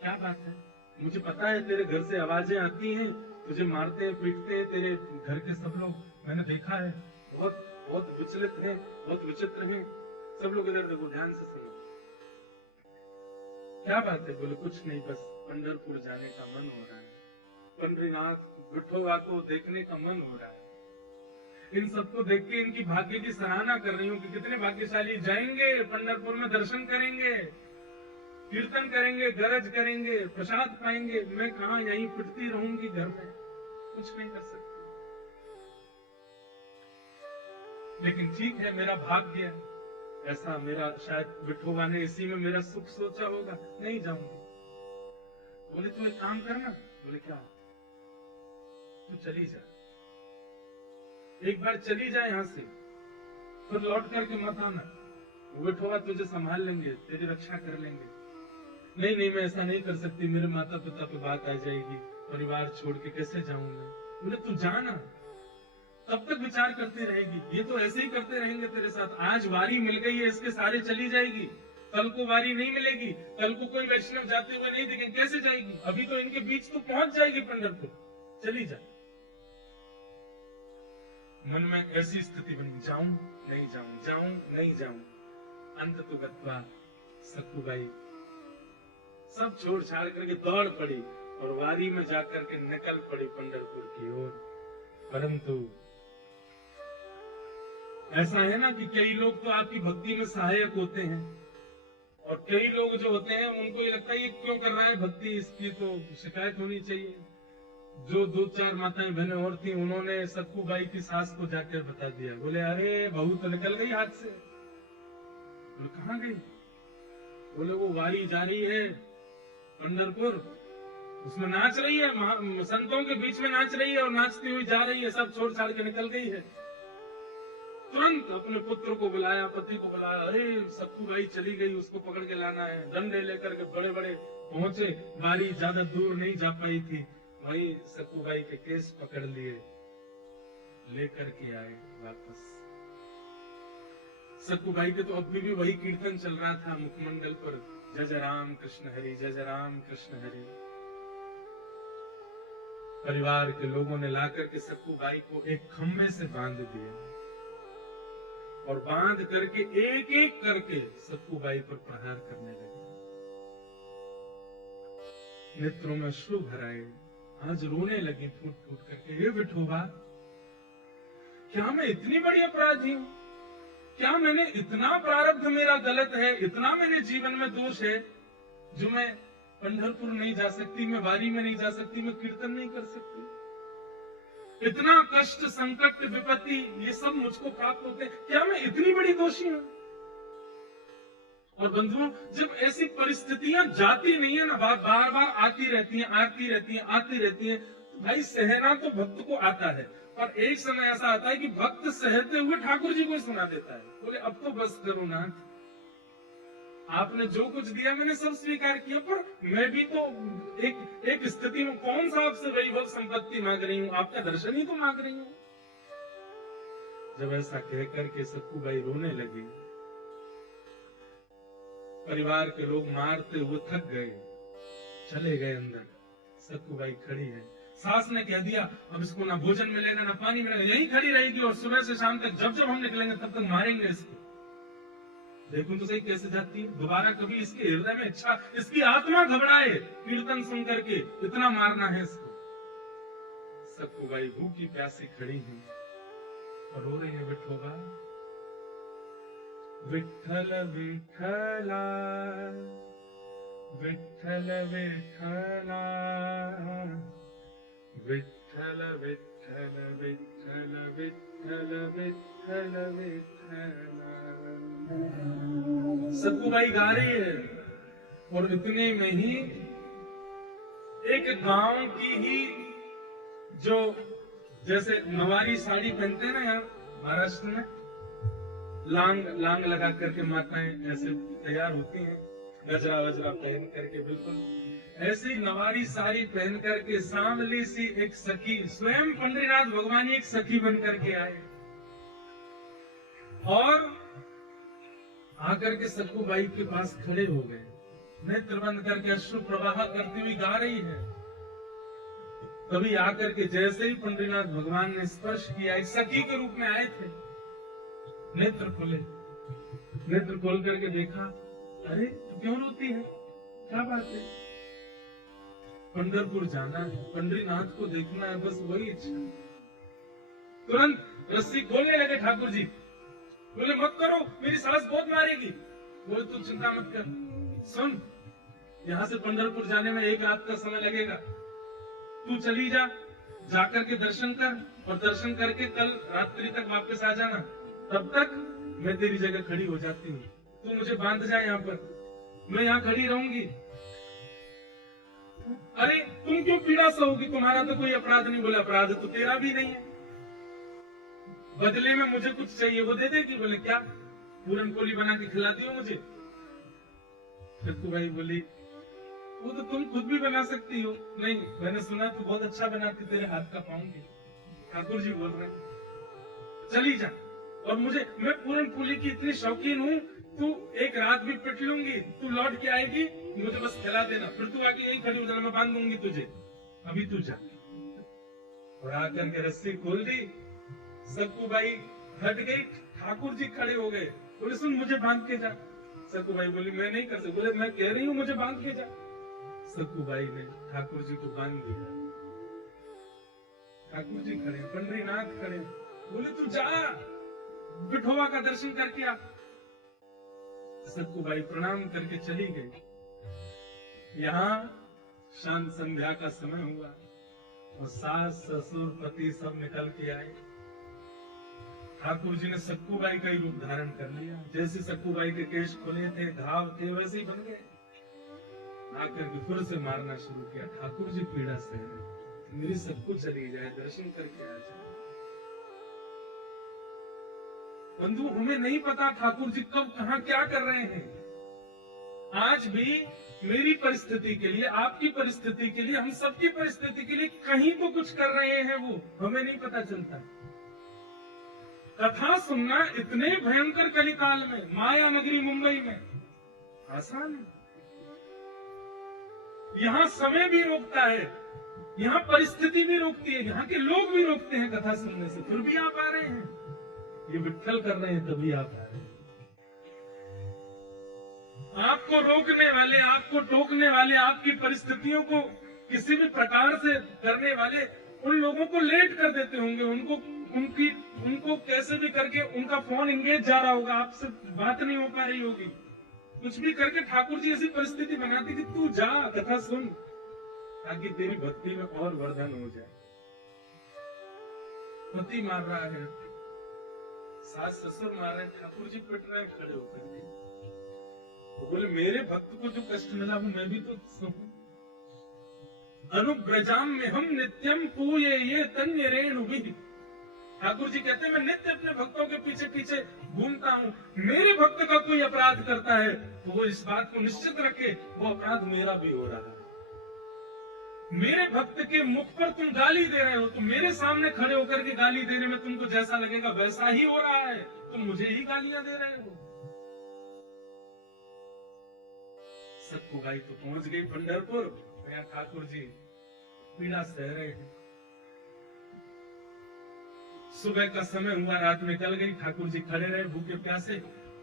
क्या बात है? मुझे पता है तेरे घर से आवाजें आती हैं, तुझे मारते हैं पीटते हैं तेरे घर के सब लोग, मैंने देखा है, बहुत बहुत विचलित हैं, बहुत विचित्र हैं। सब लोग इधर देखो, ध्यान से सुनो, क्या बात है? बोले कुछ नहीं, बस पंढरपुर जाने का मन हो रहा है, पंढरीनाथ विठोबा को देखने का मन हो रहा है। इन सबको देख के इनकी भाग्य की सराहना कर रही हूँ कि कितने भाग्यशाली, जाएंगे पंढरपुर में, दर्शन करेंगे, कीर्तन करेंगे, गरज करेंगे, प्रसाद पाएंगे। मैं कहा यहीं पिटती रहूंगी घर में, कुछ नहीं कर सकती। लेकिन ठीक है, मेरा भाग्य ऐसा, मेरा शायद विठोबा ने इसी में मेरा सुख सोचा होगा, नहीं जाऊंगी। बोले तू एक काम करना। बोले क्या? तू चली जा, एक बार चली जाए यहां से, फिर लौट करके मत आना, विठोबा तुझे संभाल लेंगे, तेरी रक्षा कर लेंगे। नहीं नहीं, मैं ऐसा नहीं कर सकती, मेरे माता पिता पे बात आ जाएगी, परिवार छोड़ के कैसे जाऊंगा। बोले तू जाना, तब तक विचार करती रहेगी, ये तो ऐसे ही करते रहेंगे तेरे साथ। आज वारी मिल गई है, इसके सारे चली जाएगी, कल को वारी नहीं मिलेगी, कल को कोई वैष्णव जाते हुए नहीं दिखेंगे, कैसे जाएगी? अभी तो इनके बीच तो पहुंच जाएगी पंढरपुर, चली जा। मन में ऐसी स्थिति बनी, जाऊं नहीं जाऊं, जाऊं नहीं जाऊं। अंत तो गत्वा सखुबाई सब छोड़ छाड़ करके दौड़ पड़ी और वारी में जाकर के निकल पड़ी पंढरपुर की ओर। परंतु ऐसा है ना कि कई लोग तो आपकी भक्ति में सहायक होते हैं, और कई लोग जो होते हैं उनको ये लगता है ये क्यों कर रहा है भक्ति, इसकी तो शिकायत होनी चाहिए। जो दो चार माताएं बहनें और थी, उन्होंने सखुबाई की सास को जाकर बता दिया। बोले अरे बहू तो निकल गई हाथ से। बोले कहाँ गई? बोले वो वारी जा रही है पंढरपुर, उसमें नाच रही है, संतों के बीच में नाच रही है, और नाचती हुई जा रही है, सब छोड़ छाड़ के निकल गई है। तुरंत अपने पुत्र को बुलाया, पति को बुलाया, अरे सखुबाई चली गई, उसको पकड़ के लाना है। डंडे लेकर के बड़े बड़े पहुंचे, वारी ज्यादा दूर नहीं जा पाई थी, वही सखुबाई के केस पकड़ लिए, लेकर के आए वापस। सखुबाई के तो अभी भी वही कीर्तन चल रहा था मुखमंडल पर, जय जय राम कृष्ण हरि, जय जय राम कृष्ण हरि। परिवार के लोगों ने लाकर के सखुबाई को एक खंभे से बांध दिया, और बांध करके एक एक करके सखुबाई पर प्रहार करने लगे। नेत्रों में अश्रु भर आए, आज रोने लगी फूट फूट करके, हे विठोबा, क्या मैं इतनी बड़ी अपराधी हूं? क्या मैंने इतना प्रारब्ध मेरा गलत है, इतना मेरे जीवन में दोष है, जो मैं पंढरपुर नहीं जा सकती, मैं वारी में नहीं जा सकती, मैं कीर्तन नहीं कर सकती? इतना कष्ट, संकट, विपत्ति, ये सब मुझको प्राप्त होते हैं, क्या मैं इतनी बड़ी दोषी हूं? और बंधुओं, जब ऐसी परिस्थितियां जाती नहीं है ना, बार बार आती रहती हैं, आती रहती हैं, आती रहती हैं, तो भाई सहना तो भक्त को आता है, पर एक समय ऐसा आता है कि भक्त सहते हुए ठाकुर जी को सुना देता है। बोले अब तो बस करो नाथ, आपने जो कुछ दिया मैंने सब स्वीकार किया, पर मैं भी तो एक स्थिति में, कौन सा आपसे वैभव संपत्ति मांग रही हूँ, आपका दर्शन ही तो मांग रही हूँ। जब ऐसा कहकर के सखुबाई रोने लगी, परिवार के लोग मारते हुए थक गए, चले गए अंदर। सखुबाई खड़ी है, सास ने कह दिया अब इसको ना भोजन मिलेगा ना पानी मिलेगा, यहीं खड़ी रहेगी, और सुबह से शाम तक जब जब हम निकलेंगे तब तक मारेंगे इसको। देखो तो सही कैसे जाती है, दोबारा कभी इसके हृदय में इच्छा, इसकी आत्मा घबराए कीर्तन सुन करके, इतना मारना है इसको। सखुबाई भूखी प्यासी खड़ी है और रो रही है, विठोबा, विठ्ठल विठ्ठला, विठ्ठल विठ्ठला, विठ्ठल विठ्ठला। विठ्ठल विठ्ठल विठ्ठल विठ्ठल। सत्तूबाई गा रही है और इतने में ही एक गांव की ही जो जैसे नवारी साड़ी पहनते हैं ना यहाँ महाराष्ट्र में, लांग लगा करके माताएं ऐसे तैयार होती हैं, गजरा वजरा पहन करके, बिल्कुल ऐसी नवारी साड़ी पहन करके सांवली सी एक सखी, स्वयं पंडरीनाथ भगवान एक सखी बन करके आए और आकर के सत्तूबाई के पास खड़े हो गए, नेत्र बंद करके अश्रु प्रवाह करती हुई गा रही है। तभी आकर के जैसे ही पंडरीनाथ भगवान ने स्पर्श किया, एक सखी के रूप में आए थे, नेत्र खोले, नेत्र खोल करके देखा, अरे तू क्यों रोती है, क्या बात है? पंढरपुर जाना है, पंडरीनाथ को देखना है, बस वही इच्छा। तुरंत रस्सी खोलने लगे ठाकुर जी, बोले मत करो, मेरी सास बहुत मारेगी। बोले तू चिंता मत कर, सुन यहाँ से पंढरपुर जाने में 1 रात का समय लगेगा, तू चली जा, जाकर के दर्शन कर और दर्शन करके कल रात्रि तक वापस आ जाना, तब तक मैं तेरी जगह खड़ी हो जाती हूँ, तू मुझे बांध जा यहाँ पर, मैं यहाँ खड़ी रहूंगी। अरे तुम क्यों पीड़ा सहोगी, तुम्हारा तो कोई अपराध नहीं। बोले अपराध तो तेरा भी नहीं है, बदले में मुझे कुछ चाहिए, वो दे देगी। बोले क्या, पूरन पोली बना के खिलाती हो मुझे? सत्तूबाई बोली वो तो तुम खुद भी बना सकती हो। नहीं, मैंने सुना तू बहुत अच्छा बनाती, तेरे हाथ का पाऊंगी। ठाकुर जी बोल रहे हैं चली जा, और मैं पूरन पोली की इतनी शौकीन हूँ, तू 1 रात भी पिट लूंगी, तू लौट के आएगी, मुझे बस खिला देना, फिर तू आके यही खड़ी हो जाना, मैं बांध दूंगी तुझे, अभी तू जा। और आकर के रस्सी खोल दी, सत्तूबाई हट गई, ठाकुर जी खड़े हो गए, बोले सुन मुझे बांध के जा। सत्तूबाई बोली मैं नहीं कर सकती। बोले मैं कह रही हूँ मुझे बांध के जा। सत्तूबाई ने ठाकुर जी को बांध दिया। ठाकुर जी खड़े, पंडरीनाथ खड़े, बोले तू जा, विठोबा का दर्शन करके आ। सत्तूबाई प्रणाम करके चली गई। यहाँ शाम संध्या का समय हुआ और सास ससुर पति सब निकल के आए। ठाकुर जी ने सत्तूबाई का ही रूप धारण कर लिया, जैसे सत्तूबाई के केश खुले थे, घाव थे, वैसे ही बन गए। आकर के फिर से मारना शुरू किया, ठाकुर जी पीड़ा से मेरी सब कुछ चली जाए, दर्शन करके आ जाए। बंधु हमें नहीं पता ठाकुर जी कब कहां क्या कर रहे हैं। आज भी मेरी परिस्थिति के लिए, आपकी परिस्थिति के लिए, हम सबकी परिस्थिति के लिए कहीं तो कुछ कर रहे हैं, वो हमें नहीं पता चलता। कथा सुनना इतने भयंकर कलिकाल में, माया नगरी मुंबई में आसान है। यहाँ समय भी रोकता है, यहाँ परिस्थिति भी रोकती है, यहाँ के लोग भी रोकते हैं कथा सुनने से, फिर भी आप आ रहे हैं। ये विट्ठल कर रहे हैं तभी आप आ रहे हैं। आपको रोकने वाले, आपको टोकने वाले, आपकी परिस्थितियों को किसी भी प्रकार से करने वाले उन लोगों को लेट कर देते होंगे, उनको कैसे भी करके उनका फोन इंगेज जा रहा होगा, आपसे बात नहीं हो पा रही होगी, कुछ भी करके ठाकुर जी ऐसी परिस्थिति बनाती कि तू जा कथा सुन, ताकि तेरी भक्ति में और वर्धन हो जाए। पति मार रहा है, सास ससुर मार रहे हैं, ठाकुर जी पिट रहे हैं खड़े होकर। तो बोले मेरे भक्त को जो कष्ट मिला वो मैं भी तो सहूं। अनुब्रजाम में हम नित्यम पूये ये तन्य रेणु भी। ठाकुर जी कहते हैं मैं नित्य अपने भक्तों के पीछे पीछे घूमता हूँ। मेरे भक्त का कोई अपराध करता है तो वो इस बात को निश्चित रखे वो अपराध मेरा भी हो रहा है। मेरे भक्त के मुख पर तुम गाली दे रहे हो, तुम मेरे सामने खड़े होकर के गाली देने में तुमको जैसा लगेगा वैसा ही हो रहा है, तुम मुझे ही गालियां दे रहे हो। सत्तूबाई तो पहुंच गई पंढरपुर, यहाँ ठाकुर जी पीड़ा सह रहे हैं। सुबह का समय हुआ, रात निकल गई, ठाकुर जी खड़े रहे भूखे प्यासे।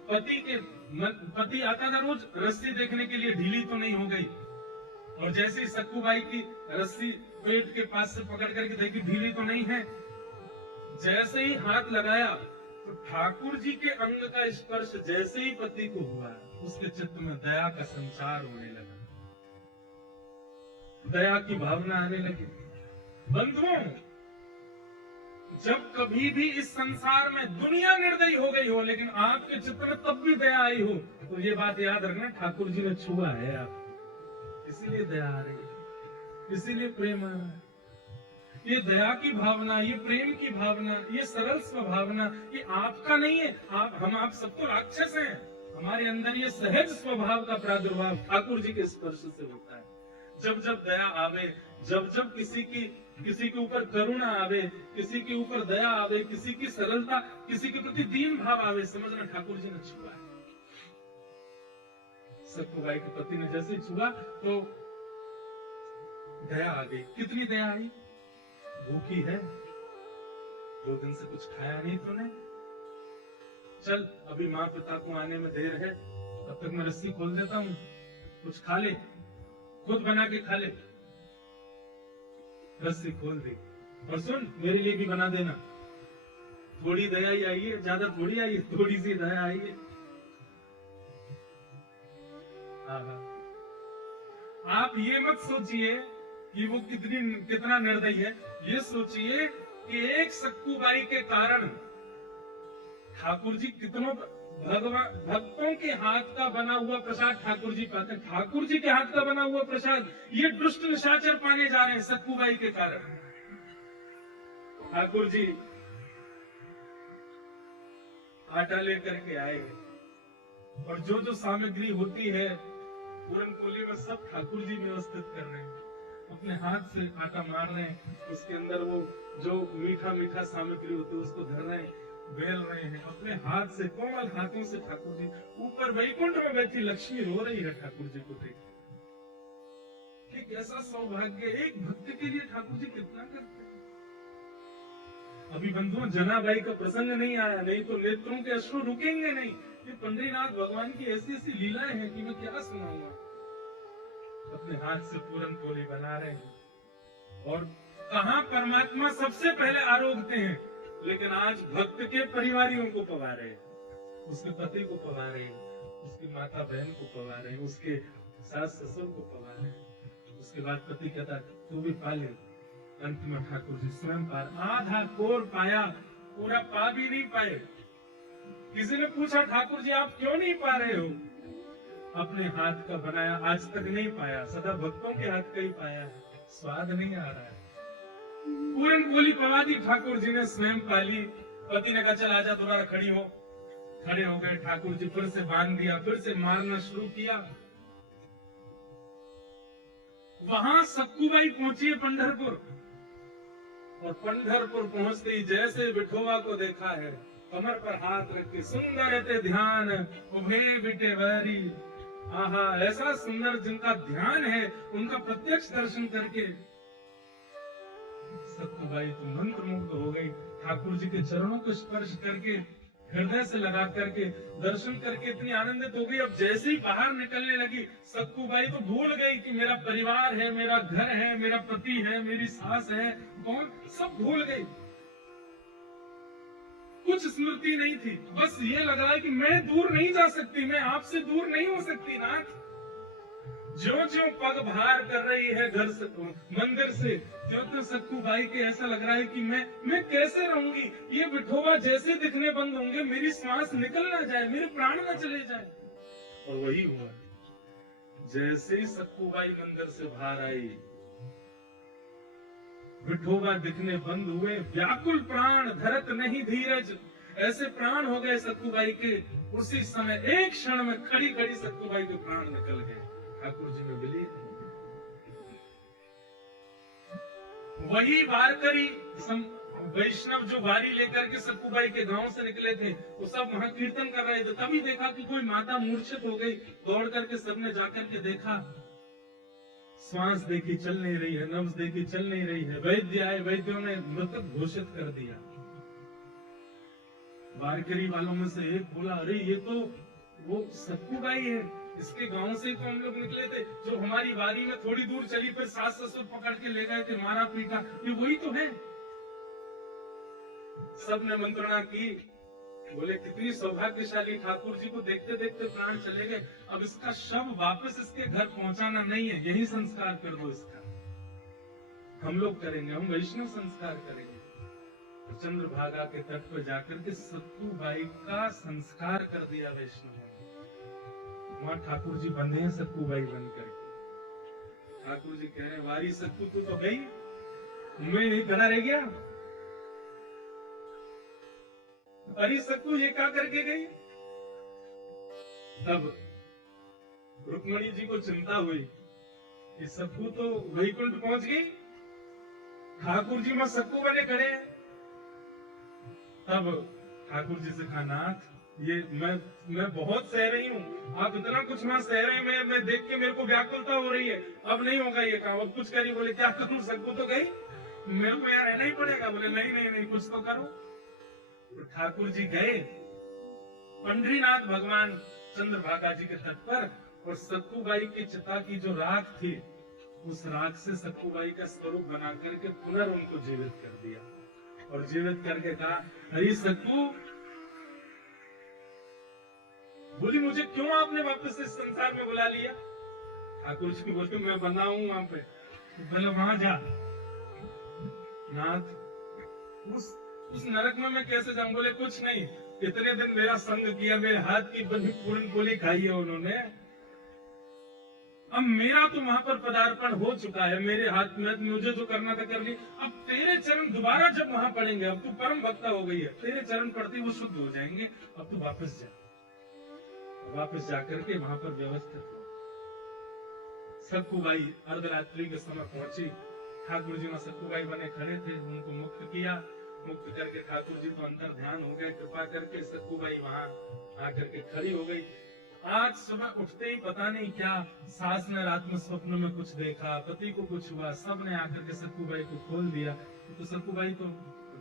पति आता था रोज रस्सी देखने के लिए, ढीली तो नहीं हो गई, और जैसे ही सत्तूबाई की रस्सी पेट के पास से पकड़ करके देखी ढीली तो नहीं है, जैसे ही हाथ लगाया तो ठाकुर जी के अंग का स्पर्श जैसे ही पति को हुआ, उसके चित्त में दया का संचार होने लगा, दया की भावना आने लगी। बंधुओं, जब कभी भी इस संसार में दुनिया निर्दयी हो गई हो, लेकिन आपके चित्त में तब भी दया आई हो, तो ये बात याद रखना, ठाकुर जी ने छुआ है आप, इसीलिए दया आ रही है, इसीलिए प्रेम आ रहा है। ये दया की भावना, ये प्रेम की भावना, ये सरल स्वभावना, ये आपका नहीं है। हम आप सब तो राक्षस हैं। हमारे अंदर ये सहज स्वभाव का प्रादुर्भाव ठाकुर जी के स्पर्श से होता है। जब जब दया आवे, जब जब किसी के ऊपर करुणा आवे, किसी के ऊपर दया आवे, किसी की सरलता, किसी के प्रति दीन भाव आवे, समझना ठाकुर जी ने छुआ है। सतगुरु के पति ने जैसे छुआ तो दया आ गई। कितनी दया आई? भूखी है, 2 दिन से कुछ खाया नहीं तूने, चल अभी माँ पिता को आने में देर है, तब तक मैं रस्सी खोल देता हूँ, कुछ खा ले, खुद बना के खा ले। रस्सी खोल दी, और सुन मेरे लिए भी बना देना। थोड़ी दया ही आई है, ज्यादा थोड़ी आई है, थोड़ी सी दया आई है। आप ये मत सोचिए कि वो कितना निर्दयी है, ये सोचिए कि एक सक्कूबाई के कारण ठाकुर जी कितनों भक्तों के हाथ का बना हुआ प्रसाद ठाकुर जी पाते। ठाकुर जी के हाथ का बना हुआ प्रसाद ये दुष्ट निशाचर पाने जा रहे हैं सक्कूबाई के कारण। ठाकुर जी आटा लेकर के आए, और जो जो सामग्री होती है पूरन पोली में सब ठाकुर जी व्यवस्थित कर रहे हैं। अपने हाथ से आटा मार रहे हैं, उसके अंदर वो जो मीठा मीठा सामग्री होती है उसको धर रहे हैं, बेल रहे हैं अपने हाथ से, कोमल हाथों से। ठाकुर जी ऊपर वैकुंठ में बैठी लक्ष्मी रो रही है ठाकुर जी को देख। एक ऐसा सौभाग्य एक भक्त के लिए ठाकुर जी कितना करते हैं। अभी बंधुओं जनाबाई का प्रसंग नहीं आया, नहीं तो नेत्रों के अश्रु रुकेंगे नहीं। ये पंडरीनाथ भगवान की ऐसी ऐसी लीलाएं हैं कि मैं क्या सुनाऊंगा। अपने हाथ से पूरन पोली बना रहे हैं, और कहां परमात्मा सबसे पहले आरोगते हैं, लेकिन आज भक्त के परिवारियों को पवा रहे हैं, उसके पति को पवा रहे हैं, उसकी माता बहन को पवा रहे हैं, उसके सास ससुर को पवा रहे हैं। उसके बाद पति कहता तू भी पा ले। अंत में ठाकुर जी स्वयं पार, आधा कोर पाया, पूरा पा भी नहीं पाए। किसी ने पूछा ठाकुर जी आप क्यों नहीं पा रहे हो? अपने हाथ का बनाया आज तक नहीं पाया, सदा भक्तों के हाथ का ही पाया है, स्वाद नहीं आ रहा है। पूरन पोली पवा दी ठाकुर जी ने, स्वयं पाली। पति ने कहा चल आजा दोबारा खड़ी हो। खड़े हो गए, ठाकुर जी फिर से बांध दिया, फिर से मारना शुरू किया। वहां सक्कूबाई पहुंची पंढरपुर, और पंढरपुर पहुंचते ही जैसे विठोबा को देखा है, कमर पर हाथ रख के सुंदर ते ध्यान उभे बिटे वैरी। आहा, ऐसा सुंदर जिनका ध्यान है, उनका प्रत्यक्ष दर्शन करके सक्कूबाई तो मंत्र मुग्ध हो गई। ठाकुर जी के चरणों को स्पर्श करके, हृदय से लगा करके, दर्शन करके इतनी आनंदित हो गई। अब जैसे ही बाहर निकलने लगी, सक्कूबाई तो भूल गई कि मेरा परिवार है, मेरा घर है, मेरा पति है, मेरी सास है, कौन, सब भूल गई। कुछ स्मृति नहीं थी, बस ये लग रहा है कि मैं दूर नहीं जा सकती, मैं आपसे दूर नहीं हो सकती नाथ। ज्यों ज्यों पग भार कर रही है घर से मंदिर से, त्यों त्यों सक्कूबाई के ऐसा लग रहा है कि मैं कैसे रहूंगी। ये विठोबा जैसे दिखने बंद होंगे, मेरी श्वास निकल ना जाए, मेरे प्राण ना चले जाए। और वही हुआ, जैसे ही सक्कूबाई मंदिर से बाहर आई, विठोबा दिखने बंद हुए। व्याकुल प्राण धरत नहीं धीरज, ऐसे प्राण हो गए सक्कूबाई के। उसी समय एक क्षण में खड़ी खड़ी सक्कूबाई के प्राण निकल गए, ठाकुर जी में विलीन हो गए। वही वारकरी वैष्णव जो वारी लेकर के सक्कूबाई के गांव से निकले थे, वो सब वहां कीर्तन कर रहे थे। तभी देखा कि कोई माता मूर्छित हो गई। दौड़ करके सबने जाकर के देखा, श्वास देखी चल नहीं रही है, नब्ज देखी चल नहीं रही है। वैद्य आए, वैद्यों ने मृतक घोषित कर दिया। वारकरी वालों में से एक बोला, अरे ये तो वो सक्कूबाई है, इसके गांव से तो हम लोग निकले थे, जो हमारी वारी में थोड़ी दूर चली, फिर सास ससुर पकड़ के ले गए थे, मारा पीटा, ये वही तो है। सबने मंत्रणा की, बोले कितनी सौभाग्यशाली, ठाकुर जी को देखते देखते प्राण चले गए। अब इसका शव वापस इसके घर पहुंचाना नहीं है, यही संस्कार कर दो इसका। हम लोग करेंगे, हम वैष्णव संस्कार करेंगे। चंद्रभागा के तट पर जाकर के सत्तूबाई का संस्कार कर दिया वैष्णव ने। वहां ठाकुर जी बंधे हैं सत्तूबाई बन करके। ठाकुर जी कह रहे हैं, वारी सत्तू तू तो गई, मैं नहीं खड़ा रह गया। अरे सत्तू ये क्या करके गई? तब रुक्मणी जी को चिंता हुई कि सत्तू तो वैकुंठ पहुंच गई, ठाकुर जी में सत्तू बने खड़े हैं। तब ठाकुर जी से कहा, नाथ ये मैं बहुत सह रही हूँ, आप इतना कुछ वहां सह रहे हैं, मैं देख के मेरे को व्याकुलता हो रही है, अब नहीं होगा ये काम, अब कुछ करिए। बोले क्या करूं, सत्तू तो गई, मेरे को यहाँ रहना ही पड़ेगा। बोले नहीं नहीं नहीं, कुछ तो करो। तो ठाकुर जी गए पंडरीनाथ भगवान चंद्रभागा जी के तट पर, और सत्तूबाई की चिता की जो राख थी, उस राख से सत्तूबाई का स्वरूप बना करके पुनः उनको जीवित कर दिया, और जीवित करके कहा, अरे सत्तू, बोली मुझे क्यों आपने वापस इस संसार में बुला लिया? ठाकुर जी बोलते, मैं बना हूं वहां पे। बोले वहां जा। नाथ, उस नरक में मैं कैसे जाऊं? बोले कुछ नहीं, इतने दिन मेरा संग किया, मेरे हाथ की बनी पूर्ण बोली खाई है उन्होंने, अब मेरा तो वहां पर पदार्पण हो चुका है, मेरे हाथ में मुझे जो करना था कर ली। अब तेरे चरण दोबारा जब वहां पड़ेंगे, अब तू परम भक्ता हो गई है, तेरे चरण पड़ते वो शुद्ध हो जाएंगे, अब तू वापस जा। वापस जाकर के वहां पर व्यवस्थित हो। सत्तूबाई अर्धरात्रि के समय पहुंची, ठाकुर जी वहां सत्तूबाई बने खड़े थे, उनको मुक्त किया। मुक्त करके ठाकुर जी तो अंतर ध्यान हो गए, कृपा करके सत्तूबाई वहां आकर के खड़ी हो गई। आज सुबह उठते ही पता नहीं क्या सास ने रात में स्वप्न में कुछ देखा, पति को कुछ हुआ, सब ने आकर के सत्तूबाई को खोल दिया। तो सत्तूबाई तो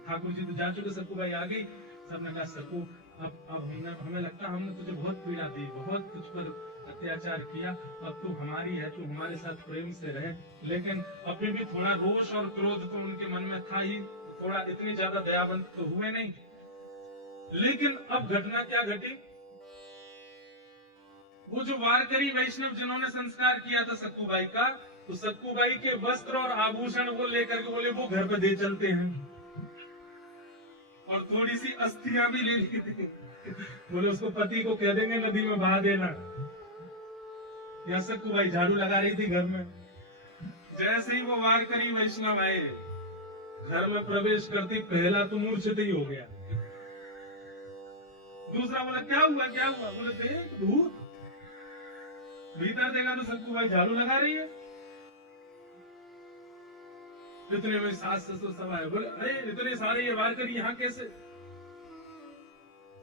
ठाकुर जी तो जा चुके, सत्तूबाई आ गई। सबने कहा, सत्तू अब हमें लगता हमने तुझे बहुत पीड़ा दी, बहुत तुझ पर अत्याचार किया, अब तू हमारी है, तू हमारे साथ प्रेम से रहे। लेकिन अभी भी थोड़ा रोष और क्रोध तो उनके मन में था ही, थोड़ा इतनी ज्यादा दयावंत तो हुए नहीं। लेकिन अब घटना क्या घटी, वो जो वारकरी वैष्णव जिन्होंने संस्कार किया था सत्तूबाई का, तो सत्तूबाई के वस्त्र और आभूषण वो लेकर के बोले वो घर पे दे चलते हैं, और थोड़ी सी अस्थियां भी ले ली थी। बोले उसको पति को कह देंगे नदी में बहा देना। या सत्तूबाई झाड़ू लगा रही थी घर में, जैसे ही वो वारकरी वैष्णव आए, घर में प्रवेश करती पहला तो मूर्छित ही हो गया। दूसरा बोला क्या हुआ क्या हुआ? बोले देख भूत। भीतर देखा तो सत्तूबाई झाड़ू लगा रही है। इतने में सास ससुर सब आए, बोले अरे इतने सारे ये वारकरी यहाँ कैसे?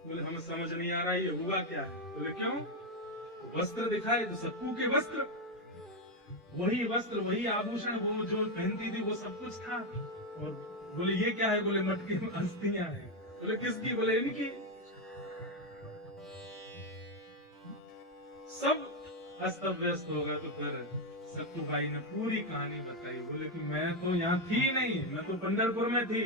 बोले हमें समझ नहीं आ रहा ये हुआ क्या है। बोले क्यों? तो वस्त्र दिखाए तो सत्तू के वस्त्र, वही वस्त्र वही आभूषण, वो जो पहनती थी वो सब कुछ था। और बोले ये क्या है? बोले मटकी में अस्थियां हैं। बोले किसकी? बोले इनकी। सब अस्त व्यस्त होगा। तो फिर सत्तूबाई ने पूरी कहानी बताई। बोले कि मैं तो यहाँ थी नहीं, मैं तो पंढरपुर में थी,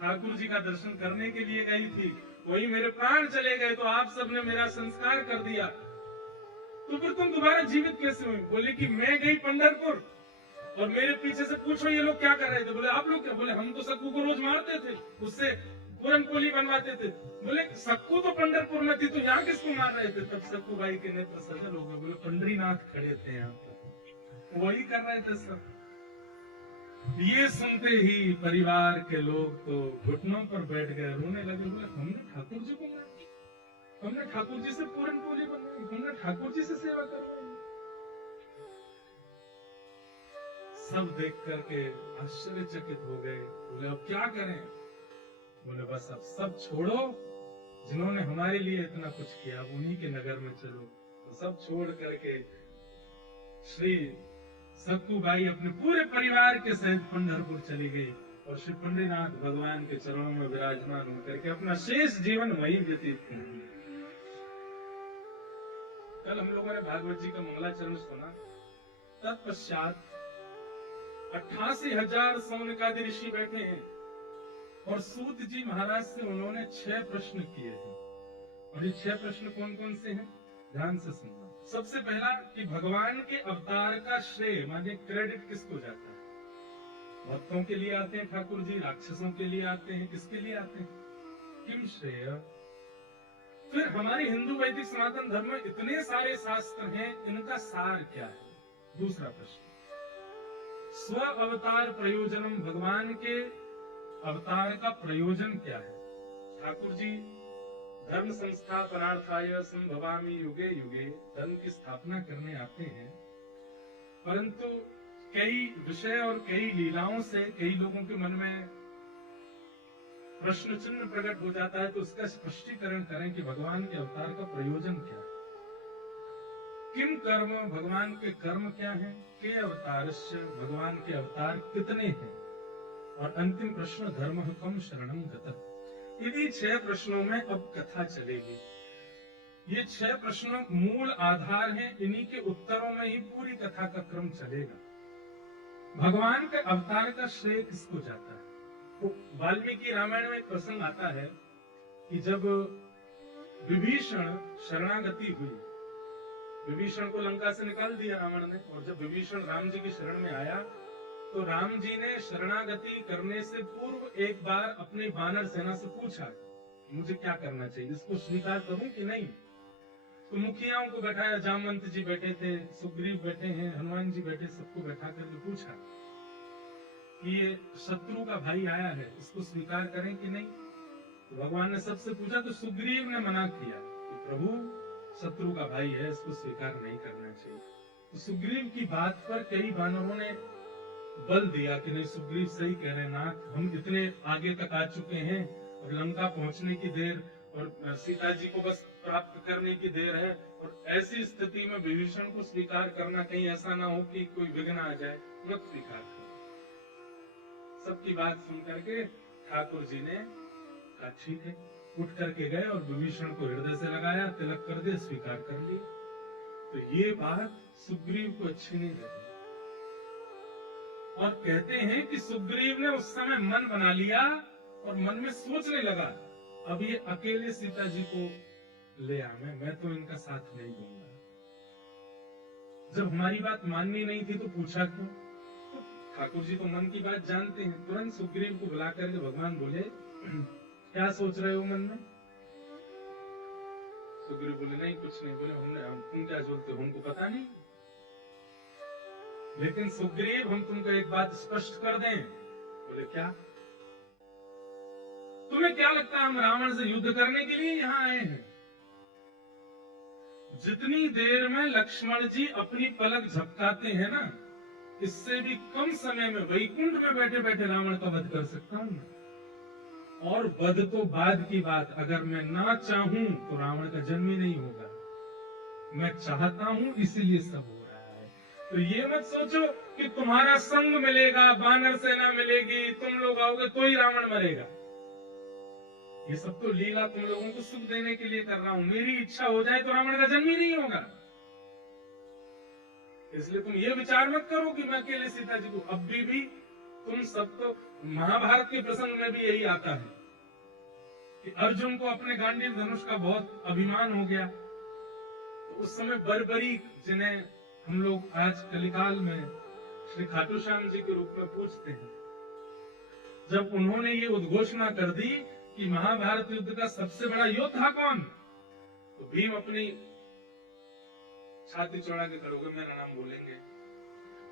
ठाकुर जी का दर्शन करने के लिए गई थी, वही मेरे प्राण चले गए, तो आप सबने मेरा संस्कार कर दिया, तो फिर तुम दोबारा जीवित कैसे हुई? बोले कि मैं गई पंढरपुर और मेरे पीछे से पूछो ये लोग क्या कर रहे थे। बोले आप लोग क्या? बोले हम तो सत्तू को रोज मारते थे, उससे पूरन पोली बनवाते थे। बोले सत्तू तो पंढरपुर में थी, तो यहाँ किसको मार रहे थे? तब सत्तूबाई के नेत्र सजल हो गए। बोले पंडरीनाथ खड़े थे यहाँ पर, वही कर रहे थे सब। ये सुनते ही परिवार के लोग तो घुटनों पर बैठ गए, रोने लगे। बोले हमने ठाकुर जी को मारा, हमने ठाकुर जी से पूरन पोली बनवाई, हमने ठाकुर जी से सेवा करवाई। सब देख करके आश्चर्यचकित हो गए। बोले अब क्या करें? बोले बस अब सब छोड़ो, जिन्होंने हमारे लिए इतना कुछ किया उन्हीं के नगर में चलो। तो सब छोड़ करके श्री सत्तूबाई अपने पूरे परिवार के सहित पंढरपुर चली गई और श्री पंडरीनाथ भगवान के चरणों में विराजमान होकर के अपना शेष जीवन वही व्यतीत किया। कल हम लोगों ने भागवत जी का मंगलाचरण सुना। तत्पश्चात 88,000 सौनकादि ऋषि बैठे हैं और सूत जी महाराज से उन्होंने 6 प्रश्न किए हैं। और ये 6 प्रश्न कौन कौन से हैं? ध्यान से सुनना। सबसे पहला कि भगवान के अवतार का श्रेय माने क्रेडिट किसको जाता है? भक्तों के लिए आते हैं ठाकुर जी, राक्षसों के लिए आते हैं, किसके लिए आते हैं? किम श्रेय। फिर हमारे हिंदू वैदिक सनातन धर्म में इतने सारे शास्त्र हैं, इनका सार क्या है? दूसरा प्रश्न। स्व अवतार प्रयोजनम, भगवान के अवतार का प्रयोजन क्या है? ठाकुर जी धर्म संस्थापनार्थाय संभवामि युगे युगे, धर्म की स्थापना करने आते हैं, परंतु कई विषय और कई लीलाओं से कई लोगों के मन में प्रश्न चिन्ह प्रकट हो जाता है, तो उसका स्पष्टीकरण करें कि भगवान के अवतार का प्रयोजन क्या है। किम कर्म, भगवान के कर्म क्या हैं? के अवतारस्य, भगवान के अवतार कितने हैं? और अंतिम प्रश्न, धर्म कम शरणम गतः। इन्हीं 6 प्रश्नों में अब कथा चलेगी। ये 6 प्रश्न मूल आधार हैं, इन्हीं के उत्तरों में ही पूरी कथा का क्रम चलेगा। भगवान के अवतार का श्रेय किसको जाता है? तो वाल्मीकि रामायण में एक प्रसंग आता है कि जब विभीषण शरणागति हुई, विभीषण को लंका से निकाल दिया रावण ने, और जब विभीषण राम जी की शरण में आया तो राम जी ने शरणागति करने से पूर्व एक बार अपनी वानर सेना से पूछा, मुझे क्या करना चाहिए, इसको स्वीकार करूं कि नहीं? तो मुखियाओं को बैठाया, जामवंत जी बैठे थे, सुग्रीव बैठे हैं, हनुमान जी बैठे, सबको बैठा करके पूछा कि ये शत्रु का भाई आया है, इसको स्वीकार करें कि नहीं? तो भगवान ने सबसे पूछा, तो सुग्रीव ने मना किया कि प्रभु शत्रु का भाई है, इसको स्वीकार नहीं करना चाहिए। तो सुग्रीव की बात पर कई वानरों ने बल दिया कि नहीं, सुग्रीव सही कह रहे हैं नाथ, हम इतने आगे तक आ चुके हैं और लंका पहुंचने की देर और सीता जी को बस प्राप्त करने की देर है, और ऐसी स्थिति में विभीषण को स्वीकार करना, कहीं ऐसा ना हो कि कोई विघ्न आ जाए, मत स्वीकार करो। सबकी बात सुन करके ठाकुर जी ने कहा ठीक है, उठ करके गए और विभीषण को हृदय से लगाया, तिलक कर दे, स्वीकार कर लिया। तो ये बात सुग्रीव को अच्छी नहीं लगी, और कहते हैं कि सुग्रीव ने उस समय मन बना लिया और मन में सोचने लगा, अब ये अकेले सीता जी को ले आवे, मैं तो इनका साथ नहीं दूंगा। जब हमारी बात माननी नहीं थी तो पूछा क्यों? तो ठाकुर जी तो मन की बात जानते हैं। तुरंत सुग्रीव को बुला करके भगवान बोले, क्या सोच रहे हो मन में? सुग्रीव बोले, नहीं कुछ नहीं। बोले, तुम क्या सोचते हो, हमको पता नहीं। लेकिन सुग्रीव, हम तुमको एक बात स्पष्ट कर दें। बोले, क्या? तुम्हें क्या लगता है हम रावण से युद्ध करने के लिए यहाँ आए हैं? जितनी देर में लक्ष्मण जी अपनी पलक झपकाते हैं ना, इससे भी कम समय में वैकुंठ में बैठे बैठे रावण का वध कर सकता हूं मैं। और वध तो बाद की बात, अगर मैं ना चाहूं तो रावण का जन्म ही नहीं होगा। मैं चाहता हूं, इसीलिए सब हो रहा है। तो ये मत सोचो कि तुम्हारा संग मिलेगा, वानर सेना मिलेगी, तुम लोग आओगे तो ही रावण मरेगा। ये सब तो लीला तुम लोगों को सुख देने के लिए कर रहा हूं। मेरी इच्छा हो जाए तो रावण का जन्म ही नहीं होगा। इसलिए तुम ये विचार मत करो कि मैं अकेले सीता जी को, अब भी तुम सब तो, महाभारत के प्रसंग में भी यही आता है कि अर्जुन को अपने गांडीव धनुष का बहुत अभिमान हो गया। तो उस समय बर्बरीक, जिन्हें हम लोग आज कलिकाल में श्री खाटू श्याम जी के रूप में पूछते हैं, जब उन्होंने ये उद्घोषणा कर दी कि महाभारत युद्ध का सबसे बड़ा योद्धा कौन, तो भीम अपनी छाती चौड़ा के खड़े होकर मेरा नाम बोलेंगे।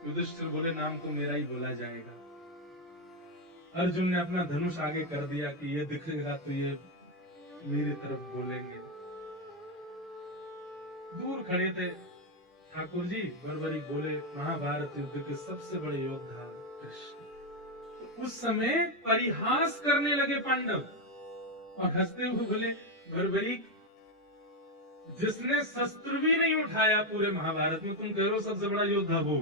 युधिष्ठिर बोले, नाम तो मेरा ही बोला जाएगा। अर्जुन ने अपना धनुष आगे कर दिया कि ये दिखेगा तो ये मेरी तरफ बोलेंगे। दूर खड़े थे ठाकुर जी, बरबरी बोले, महाभारत युद्ध के सबसे बड़े योद्धा कृष्ण। तो उस समय परिहास करने लगे पांडव और हंसते हुए बोले, बरबरी जिसने शस्त्र भी नहीं उठाया पूरे महाभारत में, तुम कह रहे हो सबसे बड़ा योद्धा वो?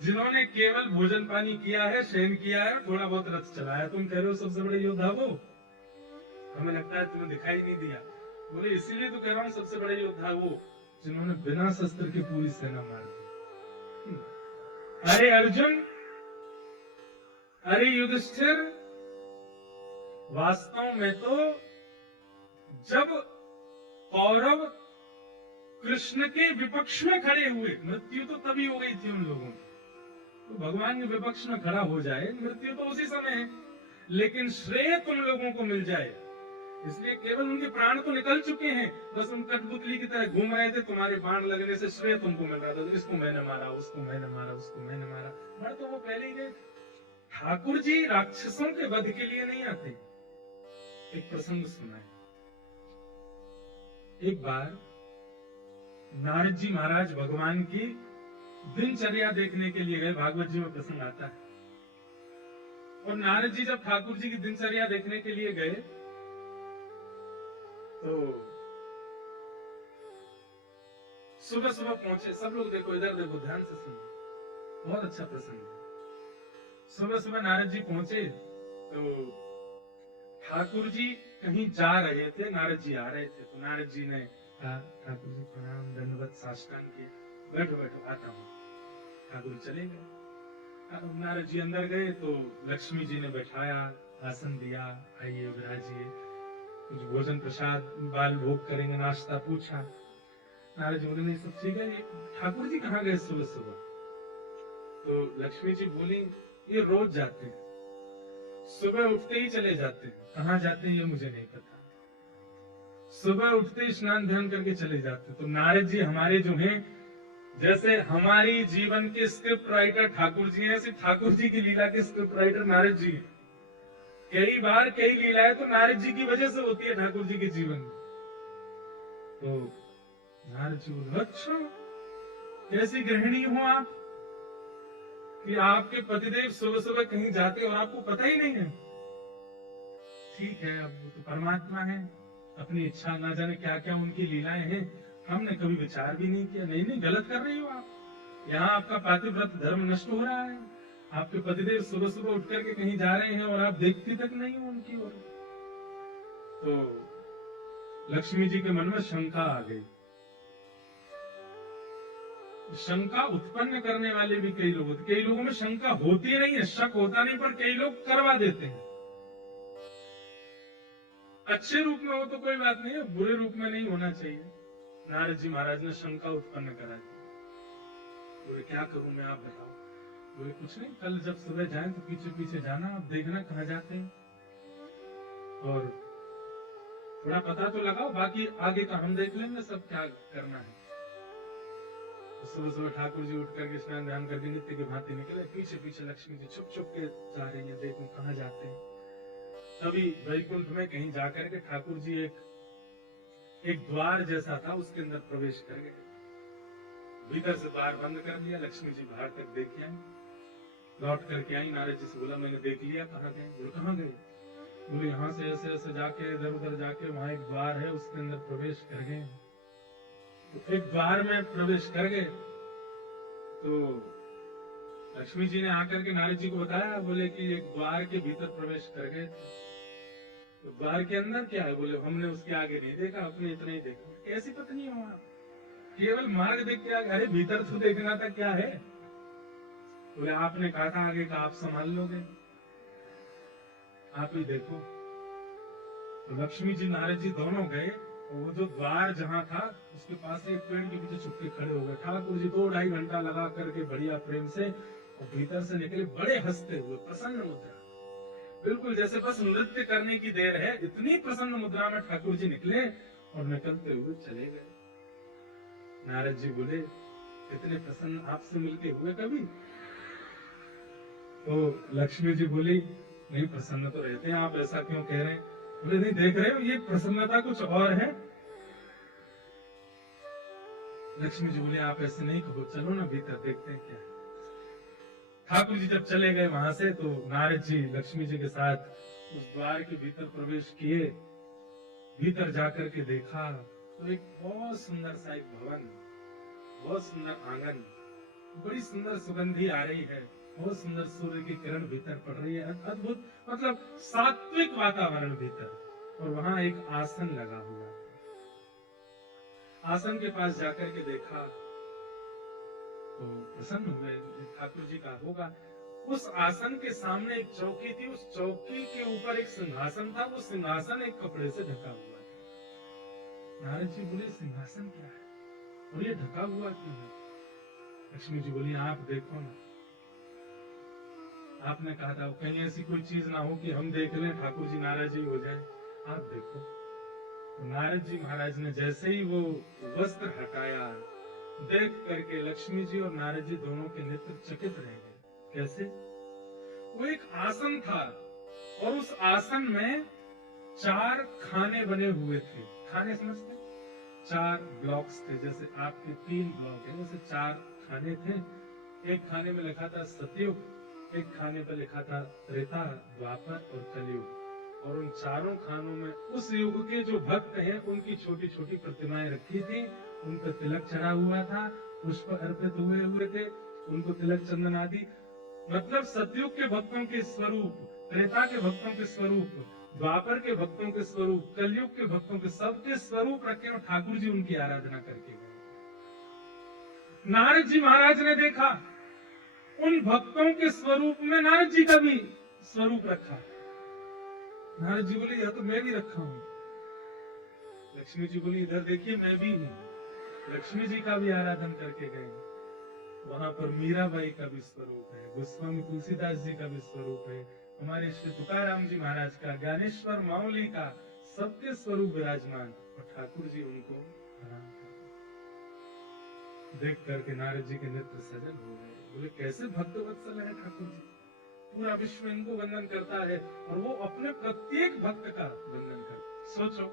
जिन्होंने केवल भोजन पानी किया है, शयन किया है, थोड़ा बहुत रथ चलाया, तुम कह रहे हो सबसे बड़े योद्धा वो? हमें लगता है तुम्हें दिखाई नहीं दिया। बोले, इसीलिए तो कह रहा हूं सबसे बड़े योद्धा वो जिन्होंने बिना शस्त्र की पूरी सेना मार दी। अरे अर्जुन, अरे युधिष्ठिर, वास्तव में तो जब कौरव कृष्ण के विपक्ष में खड़े हुए, मृत्यु तो तभी हो गई थी उन लोगों की। तो भगवान के विपक्ष में खड़ा हो जाए, मृत्यु तो उसी समय है, लेकिन श्रेय तुम लोगों को मिल जाए, इसलिए केवल उनके प्राण तो निकल चुके हैं, बस उन कठपुतली की तरह घूम रहे थे, तुम्हारे बाण लगने से श्रेय तुमको मिल रहा था, तो इसको मैंने मारा, उसको मैंने मारा, उसको मैंने मारा, मर तो वो पहले ही गए। ठाकुर जी राक्षसों के वध के लिए नहीं आते। एक प्रसंग सुना है। एक बार नारद जी महाराज भगवान की दिनचर्या देखने के लिए गए, भागवत जी में प्रसंग आता है। और नारद जी जब ठाकुर जी की दिनचर्या देखने के लिए गए तो सुबह सुबह पहुंचे। सब लोग देखो, इधर देखो, ध्यान से सुनो, बहुत अच्छा प्रसंग है। सुबह सुबह नारद जी पहुंचे तो ठाकुर जी कहीं जा रहे थे, नारद जी आ रहे थे, तो नारद जी ने कहा, ठाकुर जी प्रणाम, दंडवत साष्टांग किया, बैठो बैठो आता हूँ। ठाकुर चले गए। नारद जी अंदर गए तो लक्ष्मी जी ने बैठाया, आसन दिया, आइए विराजिए, कुछ भोजन प्रसाद बाल भोग करेंगे, नाश्ता पूछा। नारद जी बोले नहीं सब ठीक है, ठाकुर जी कहाँ गए सुबह सुबह? तो लक्ष्मी जी बोली ये रोज जाते हैं, सुबह उठते ही चले जाते हैं, कहाँ जाते हैं ये मुझे नहीं पता, सुबह उठते ही स्नान ध्यान करके चले जाते। तो नारद जी हमारे जो हैं, जैसे हमारी जीवन के स्क्रिप्ट राइटर ठाकुर जी हैं, ऐसे ठाकुर जी की लीला के स्क्रिप्ट राइटर नारद जी हैं। कई बार कई लीलाएं तो नारद जी की वजह से होती है ठाकुर जी के जीवन में। तो नारद जी बोले अच्छा, कैसी गृहिणी हो आप कि आपके पतिदेव सुबह सुबह कहीं जाते और आपको पता ही नहीं है? ठीक है, अब वो तो परमात्मा है, अपनी इच्छा, ना जाने क्या क्या उनकी लीलाएं हैं, हमने कभी विचार भी नहीं किया। नहीं नहीं, गलत कर रही हो आप, यहाँ आपका पातिव्रत धर्म नष्ट हो रहा है। आपके पतिदेव सुबह सुबह उठ करके कहीं जा रहे हैं और आप देखती तक नहीं हो उनकी ओर। तो लक्ष्मी जी के मन में शंका आ गई। शंका उत्पन्न करने वाले भी कई लोग होते, कई लोगों में शंका होती नहीं है, शक होता नहीं, पर कई लोग करवा देते हैं। अच्छे रूप में हो तो कोई बात नहीं है, बुरे रूप में नहीं होना चाहिए। नारद जी महाराज ने शंका उत्पन्न करा दी। बोले क्या करूं मैं, आप बताओ। बोले कुछ नहीं, कल जब सुबह जाएं तो पीछे पीछे जाना, आप देखना कहाँ जाते हैं और थोड़ा पता तो लगाओ, बाकी आगे का हम देख लेंगे, सब क्या करना है। तो सुबह सुबह ठाकुर जी उठ करके स्नान ध्यान करके नित्य की भांति निकले, पीछे पीछे लक्ष्मी जी छुप छुप के जा रही है, देखो कहाँ जाते हैं। तभी वैकुंठ में कहीं जाकर के ठाकुर जी एक द्वार जैसा था, उसके अंदर प्रवेश कर गए। भीतर से द्वार बंद कर दिया, लक्ष्मी जी बाहर तक देख आई, लौट करके आई। नारद जी से बोला मैंने देख लिया, कहाँ गए? बोले कहाँ गए? बोले यहाँ से ऐसे ऐसे जाके इधर उधर जाके वहां एक द्वार है, उसके अंदर प्रवेश कर गए। तो एक द्वार में प्रवेश कर गए तो लक्ष्मी जी ने आकर के नारद जी को बताया, बोले कि एक द्वार के भीतर प्रवेश कर गए थे। तो द्वार के अंदर क्या है? बोले हमने उसके आगे नहीं देखा, अपने इतना ही देखा। कैसी पत्नी हो आप, केवल मार्ग देख के आगे, अरे भीतर तो देखना था क्या है। बोले आपने कहा था आगे का आप संभाल लोगे, आप ही देखो। तो लक्ष्मी जी नारद जी दोनों गए, वो जो द्वार जहां था उसके पास एक पेड़ के पीछे छुपके खड़े हो गए। ठाकुर जी 2-2.5 घंटा लगा करके बढ़िया प्रेम से और भीतर से निकले, बड़े हंसते हुए, प्रसन्न मुद्रा, बिल्कुल जैसे बस नृत्य करने की देर है, इतनी प्रसन्न मुद्रा में ठाकुर जी निकले और निकलते हुए चले गए। नारद जी बोले इतने प्रसन्न आपसे मिलके हुए कभी? तो लक्ष्मी जी बोली नहीं, प्रसन्न तो रहते हैं, आप ऐसा क्यों कह रहे हैं? बोले नहीं, देख रहे हो ये प्रसन्नता कुछ और है। लक्ष्मी जी बोले आप ऐसे नहीं कहो, चलो ना भीतर देखते हैं क्या है। ठाकुर जी जब चले गए वहां से तो नारद जी लक्ष्मी जी के साथ उस द्वार के भीतर प्रवेश किए। भीतर जाकर के देखा तो एक बहुत सुंदर सा एक भवन, बहुत सुंदर आंगन, बड़ी सुंदर सुगंधी आ रही है, बहुत सुंदर सूर्य की किरण भीतर पड़ रही है, अद्भुत, मतलब सात्विक वातावरण भीतर। और वहां एक आसन लगा हुआ था। आसन के पास जाकर के देखा तो प्रसन्न हुए, ठाकुर जी का होगा। उस आसन के सामने एक चौकी थी, उस चौकी के ऊपर एक सिंहासन था, वो सिंहासन एक कपड़े से ढका हुआ था। नारद जी बोले सिंहासन क्या है और ये ढका हुआ क्यों है? लक्ष्मी जी बोली आप देखो ना। आपने कहा था कहीं ऐसी कोई चीज ना हो कि हम देख लें ठाकुर जी नाराज ही हो जाए। आप देखो नारद जी महाराज ने जैसे ही वो वस्त्र हटाया, देख करके लक्ष्मी जी और नारद जी दोनों के नेत्र चकित रह गए। कैसे? वो एक आसन था और उस आसन में 4 खाने बने हुए थे। खाने समझते? 4 ब्लॉक्स थे, जैसे आपके 3 ब्लॉक है वैसे 4 खाने थे। एक खाने में लिखा था सतयुग, एक खाने पर लिखा था त्रेता, द्वापर और कलयुग। और उन चारों खानों में उस युग के जो भक्त हैं उनकी छोटी छोटी प्रतिमाएं रखी थी, उन पर तिलक चढ़ा हुआ था, पुष्प अर्पित हुए थे, उनको तिलक चंदन आदि। मतलब सतयुग के भक्तों के स्वरूप, त्रेता के भक्तों के स्वरूप, द्वापर के भक्तों के स्वरूप, कलयुग के भक्तों के सबके स्वरूप रखे और ठाकुर जी उनकी आराधना करके गए। नारद जी महाराज ने देखा उन भक्तों के स्वरूप में नारद जी का भी स्वरूप रखा। नारद जी बोले यह तो मैं भी रखा हूं। लक्ष्मी जी बोली इधर देखिए मैं भी हूं। लक्ष्मी जी का भी आराधन करके गए। वहां पर मीराबाई का भी स्वरूप है, गोस्वामी तुलसीदास जी का भी स्वरूप है, हमारे श्री तुकाराम जी महाराज का, ज्ञानेश्वर माउली का, सबके स्वरूप विराजमान। और ठाकुर जी उनको आराम कर देख करके नारद जी के नेत्र सजल हो गए। बोले कैसे भक्त वत्सल है ठाकुर जी, पूरा विश्व इनको वंदन करता है और वो अपने प्रत्येक भक्त का वंदन करता। सोचो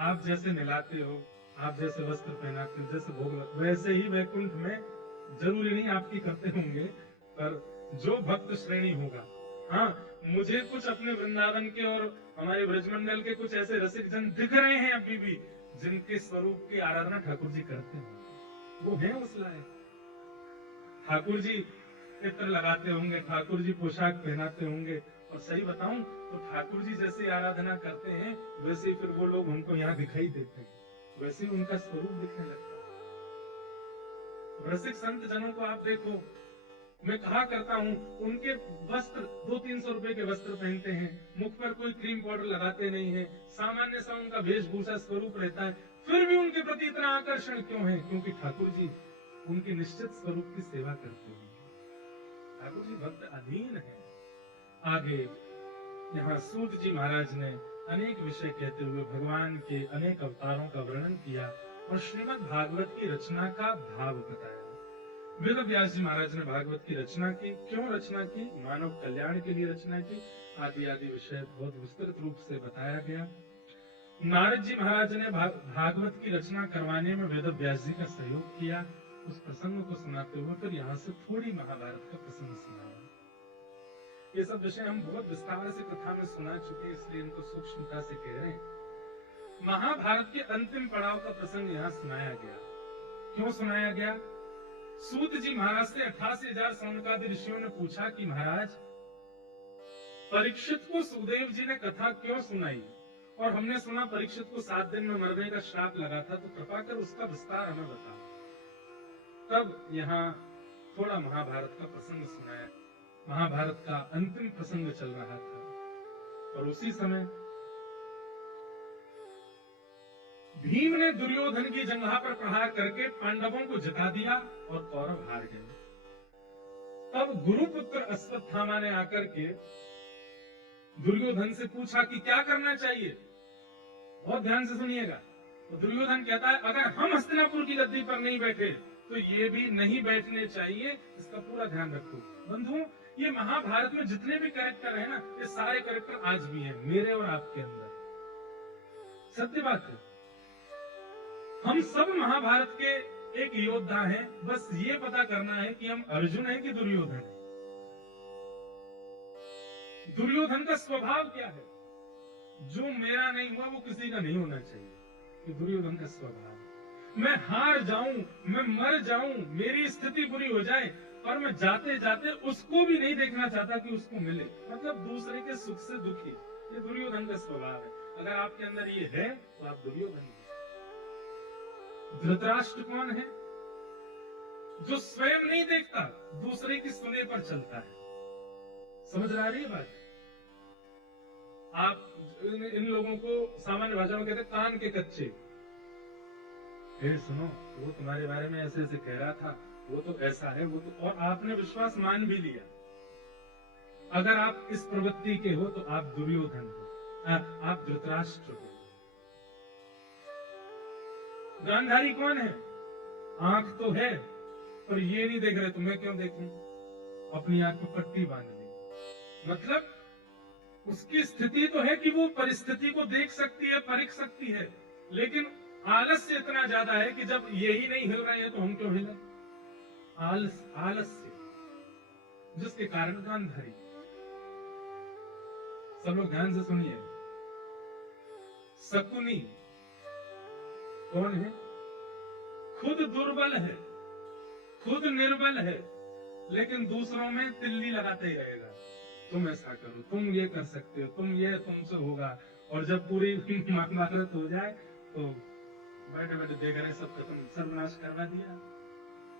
आप जैसे मिलाते हो, आप जैसे वस्त्र पहनाते हो, जैसे भोग, वैसे ही वैकुंठ में जरूरी नहीं आपकी करते होंगे, पर जो भक्त श्रेणी होगा। हाँ, मुझे कुछ अपने वृंदावन के और हमारे ब्रजमंडल के कुछ ऐसे रसिक जन दिख रहे हैं अभी भी, जिनके स्वरूप की आराधना ठाकुर जी करते हैं। वो है उस लायक। ठाकुर जी इत्र लगाते होंगे, ठाकुर जी पोशाक पहनाते होंगे, और सही बताऊं तो ठाकुर जी जैसे आराधना करते हैं वैसे ही फिर वो लोग हमको यहाँ दिखाई देते हैं, वैसे ही उनका स्वरूप दिखने लगता है। रसिक संत जनों को आप देखो, मैं कहा करता हूँ उनके वस्त्र 200-300 रुपए के वस्त्र पहनते हैं, मुख पर कोई क्रीम पाउडर लगाते नहीं है, सामान्य सा उनका वेशभूषा स्वरूप रहता है, फिर भी उनके प्रति इतना आकर्षण क्यों है? क्योंकि ठाकुर जी उनके निश्चित स्वरूप की सेवा करते हैं। ठाकुर जी भक्त अधीन है। आगे यहाँ सूत जी महाराज ने अनेक विषय कहते हुए भगवान के अनेक अवतारों का वर्णन किया और श्रीमद् भागवत की रचना का भाव बताया। वेद व्यास जी महाराज ने भागवत की रचना की। क्यों रचना की? मानव कल्याण के लिए रचना की। आदि आदि विषय बहुत विस्तृत रूप से बताया गया। नारद जी महाराज ने भागवत की रचना करवाने में वेद व्यास जी का सहयोग किया। उस प्रसंग को सुनाते हुए फिर यहाँ से थोड़ी महाभारत का प्रसंग सुनाया। ये सब विषय हम बहुत विस्तार से कथा में सुना चुके, इसलिए इनको सूक्ष्मता से कह रहे हैं। महाभारत के अंतिम पड़ाव का प्रसंग यहाँ सुनाया गया। क्यों सुनाया गया? सूत जी महाराज से 88,000 सौनकादि ऋषियों ने पूछा कि महाराज परीक्षित को सुखदेव जी ने कथा क्यों सुनाई, और हमने सुना परीक्षित को 7 दिन में मरने का श्राप लगा था, तो कृपा कर उसका विस्तार हमें बताओ। तब यहाँ थोड़ा महाभारत का प्रसंग सुनाया। महाभारत का अंतिम प्रसंग चल रहा था और उसी समय भीम ने दुर्योधन की जंघा पर प्रहार करके पांडवों को जिता दिया और कौरव हार गए। तब गुरुपुत्र अश्वत्थामा ने आकर के दुर्योधन से पूछा कि क्या करना चाहिए। बहुत ध्यान से सुनिएगा। तो दुर्योधन कहता है अगर हम हस्तिनापुर की गद्दी पर नहीं बैठे तो ये भी नहीं बैठने चाहिए, इसका पूरा ध्यान रखो। बंधुओं, ये महाभारत में जितने भी कैरेक्टर हैं ना, ये सारे कैरेक्टर आज भी हैं मेरे और आपके अंदर। सत्य बात है, हम सब महाभारत के एक योद्धा हैं। बस ये पता करना है कि हम अर्जुन हैं कि दुर्योधन हैं। दुर्योधन का स्वभाव क्या है? जो मेरा नहीं हुआ वो किसी का नहीं होना चाहिए। ये दुर्योधन का स्वभाव। मैं हार जाऊं, मैं मर जाऊं, मेरी स्थिति बुरी हो जाए, और मैं जाते जाते उसको भी नहीं देखना चाहता कि उसको मिले, मतलब दूसरे के सुख से दुखी। ये दुर्योधन का स्वभाव है। अगर आपके अंदर ये है तो आप दुर्योधन हैं। धृतराष्ट्र कौन है? जो स्वयं नहीं देखता, दूसरे की सुने पर चलता है। समझ आ रही है बात? आप इन लोगों को सामान्य भाषा में कहते हैं कान के कच्चे। सुनो, वो तुम्हारे बारे में ऐसे ऐसे कह रहा था, वो तो ऐसा है, वो तो, और आपने विश्वास मान भी लिया। अगर आप इस प्रवृत्ति के हो तो आप दुर्योधन हो, आप धृतराष्ट्र हो। गांधारी कौन है? आंख तो है पर ये नहीं देख रहे, तो मैं क्यों देखूं? अपनी आंख में पट्टी बांध ली। मतलब उसकी स्थिति तो है कि वो परिस्थिति को देख सकती है, परख सकती है, लेकिन आलस्य इतना ज्यादा है कि जब यही नहीं हिल रहे हैं तो हम क्यों हिलें? आलस्य, जिसके कारण गांधारी। सब लोग ध्यान से सुनिए। शकुनी कौन है? खुद दुर्बल है, खुद निर्बल है, लेकिन दूसरों में तिल्ली लगाते ही रहेगा। तुम ऐसा करो, तुम ये कर सकते हो, तुम ये तुमसे होगा। और जब पूरी महाभारत हो जाए तो बैठे बैठे देख रहे सब खत्म, सर्वनाश करवा दिया।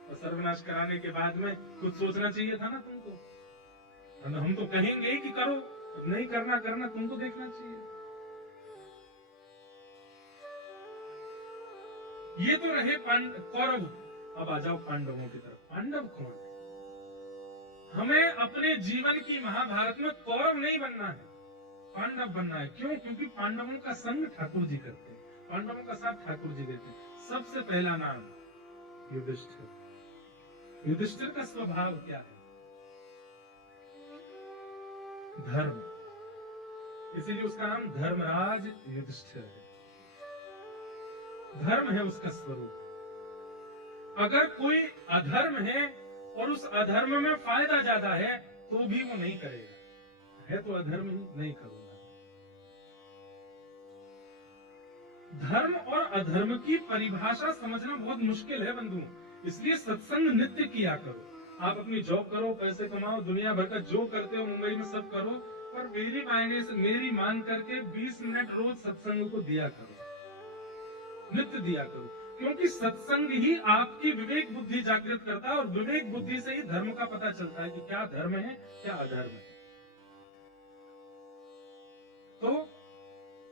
और सर्वनाश कराने के बाद में कुछ सोचना चाहिए था ना तुमको। हम तो कहेंगे ही कि करो, नहीं करना तुमको देखना चाहिए। ये तो रहे कौरव। अब आ जाओ पांडवों की तरफ। पांडव कौन है? हमें अपने जीवन की महाभारत में कौरव नहीं बनना है, पांडव बनना है। क्यों? क्योंकि पांडवों का संग ठाकुर जी करते हैं, पांडवों का साथ ठाकुर जी देते हैं। सबसे पहला नाम युधिष्ठिर। युधिष्ठिर का स्वभाव क्या है? धर्म, इसीलिए उसका नाम धर्मराज युधिष्ठिर है। धर्म है उसका स्वरूप। अगर कोई अधर्म है और उस अधर्म में फायदा ज्यादा है तो भी वो नहीं करेगा। है तो अधर्म ही, नहीं करूंगा। धर्म और अधर्म की परिभाषा समझना बहुत मुश्किल है बंधुओं, इसलिए सत्संग नित्य किया करो। आप अपनी जॉब करो, पैसे कमाओ, दुनिया भर का जो करते हो मुंबई में सब करो, पर मेरी मायने से, मेरी मान करके 20 मिनट रोज सत्संग को दिया करो, नित्य दिया करो। क्योंकि सत्संग ही आपकी विवेक बुद्धि जागृत करता है, और विवेक बुद्धि से ही धर्म का पता चलता है कि क्या धर्म है, क्या अधर्म है। तो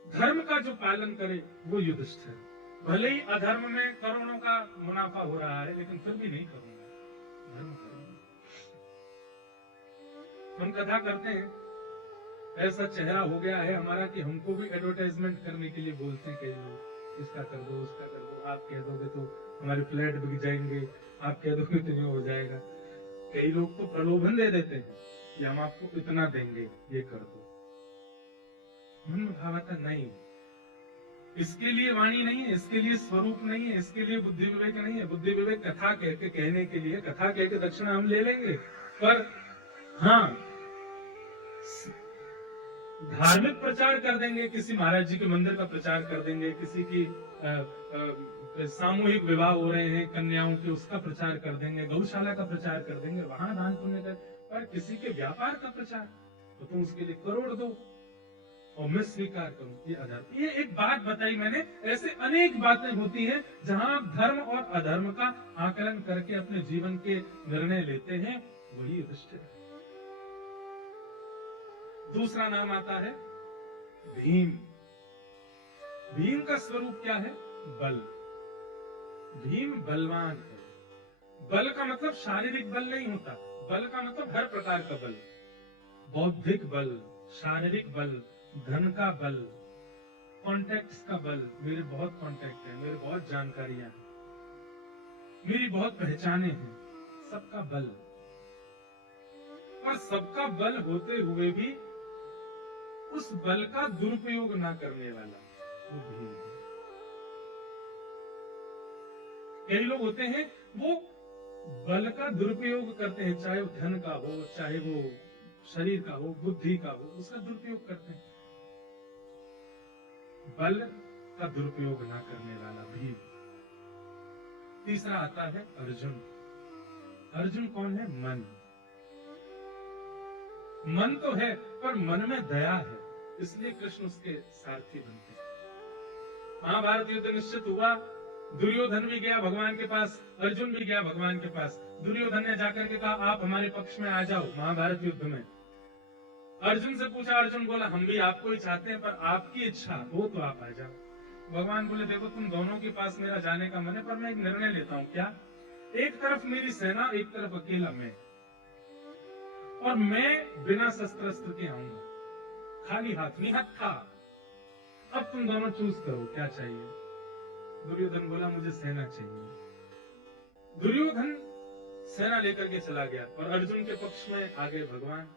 धर्म का जो पालन करे वो युधिष्ठिर। भले ही अधर्म में करोड़ों का मुनाफा हो रहा है, लेकिन फिर भी नहीं करूंगा, धर्म करूंगा। हम कथा करते हैं, ऐसा चेहरा हो गया है हमारा कि हमको भी एडवर्टाइजमेंट करने के लिए बोलते हैं कई लोग, इसका कर दो, उसका कर दो। आप कह दोगे तो हमारे फ्लैट बिक जाएंगे, आप कह दोगे तो ये हो जाएगा। कई लोग तो प्रलोभन दे देते हैं कि हम आपको इतना देंगे, ये कर दो। मन में भाव आता नहीं, इसके लिए वाणी नहीं है, इसके लिए स्वरूप नहीं है, इसके लिए बुद्धि विवेक नहीं है। बुद्धि विवेक कथा कह के कहने के लिए, कथा कह के दक्षिणा हम ले लेंगे, पर हाँ धार्मिक प्रचार कर देंगे, किसी महाराज जी के मंदिर का प्रचार कर देंगे, किसी की सामूहिक विवाह हो रहे हैं कन्याओं के, उसका प्रचार कर देंगे, गौशाला का प्रचार कर देंगे, वहां दान पुण्य कर। पर किसी के व्यापार का प्रचार तो तुम उसके लिए करोड़ दो और मैं स्वीकार करूं, ये अधर्म। ये एक बात बताई मैंने, ऐसे अनेक बातें होती हैं जहां आप धर्म और अधर्म का आकलन करके अपने जीवन के निर्णय लेते हैं, वही युधिष्ठिर है। दूसरा नाम आता है भीम। भीम का स्वरूप क्या है? बल। भीम बलवान है। बल का मतलब शारीरिक बल नहीं होता, बल का मतलब हर प्रकार का बल, बौद्धिक बल, शारीरिक बल, धन का बल, कॉन्टैक्ट्स का बल। मेरे बहुत कॉन्टैक्ट है, मेरे बहुत जानकारियां हैं, मेरी बहुत पहचाने हैं, सबका बल। पर सबका बल होते हुए भी उस बल का दुरुपयोग ना करने वाला वो भीम है। कई लोग होते हैं वो बल का दुरुपयोग करते हैं, चाहे वो धन का हो, चाहे वो शरीर का हो, बुद्धि का हो, उसका दुरुपयोग करते हैं। बल का दुरुपयोग ना करने वाला भीम। तीसरा आता है अर्जुन। अर्जुन कौन है? मन। मन तो है पर मन में दया है, इसलिए कृष्ण उसके सारथी बनते हैं। महाभारत युद्ध निश्चित हुआ, दुर्योधन भी गया भगवान के पास, अर्जुन भी गया भगवान के पास। दुर्योधन ने जाकर के कहा आप हमारे पक्ष में आ जाओ महाभारत युद्ध में। अर्जुन से पूछा, अर्जुन बोला हम भी आपको ही चाहते हैं, पर आपकी इच्छा हो तो आप आ जाओ। भगवान बोले देखो तुम दोनों के पास मेरा जाने का मन है, पर मैं एक निर्णय लेता हूं। क्या? एक तरफ मेरी सेना, एक तरफ अकेला मैं, और मैं बिना शस्त्र अस्त्र के आऊंगा, खाली हाथ, निहत्था। अब तुम दोनों चूज करो क्या चाहिए। दुर्योधन बोला मुझे सेना चाहिए। दुर्योधन सेना लेकर के चला गया और अर्जुन के पक्ष में आ गए भगवान।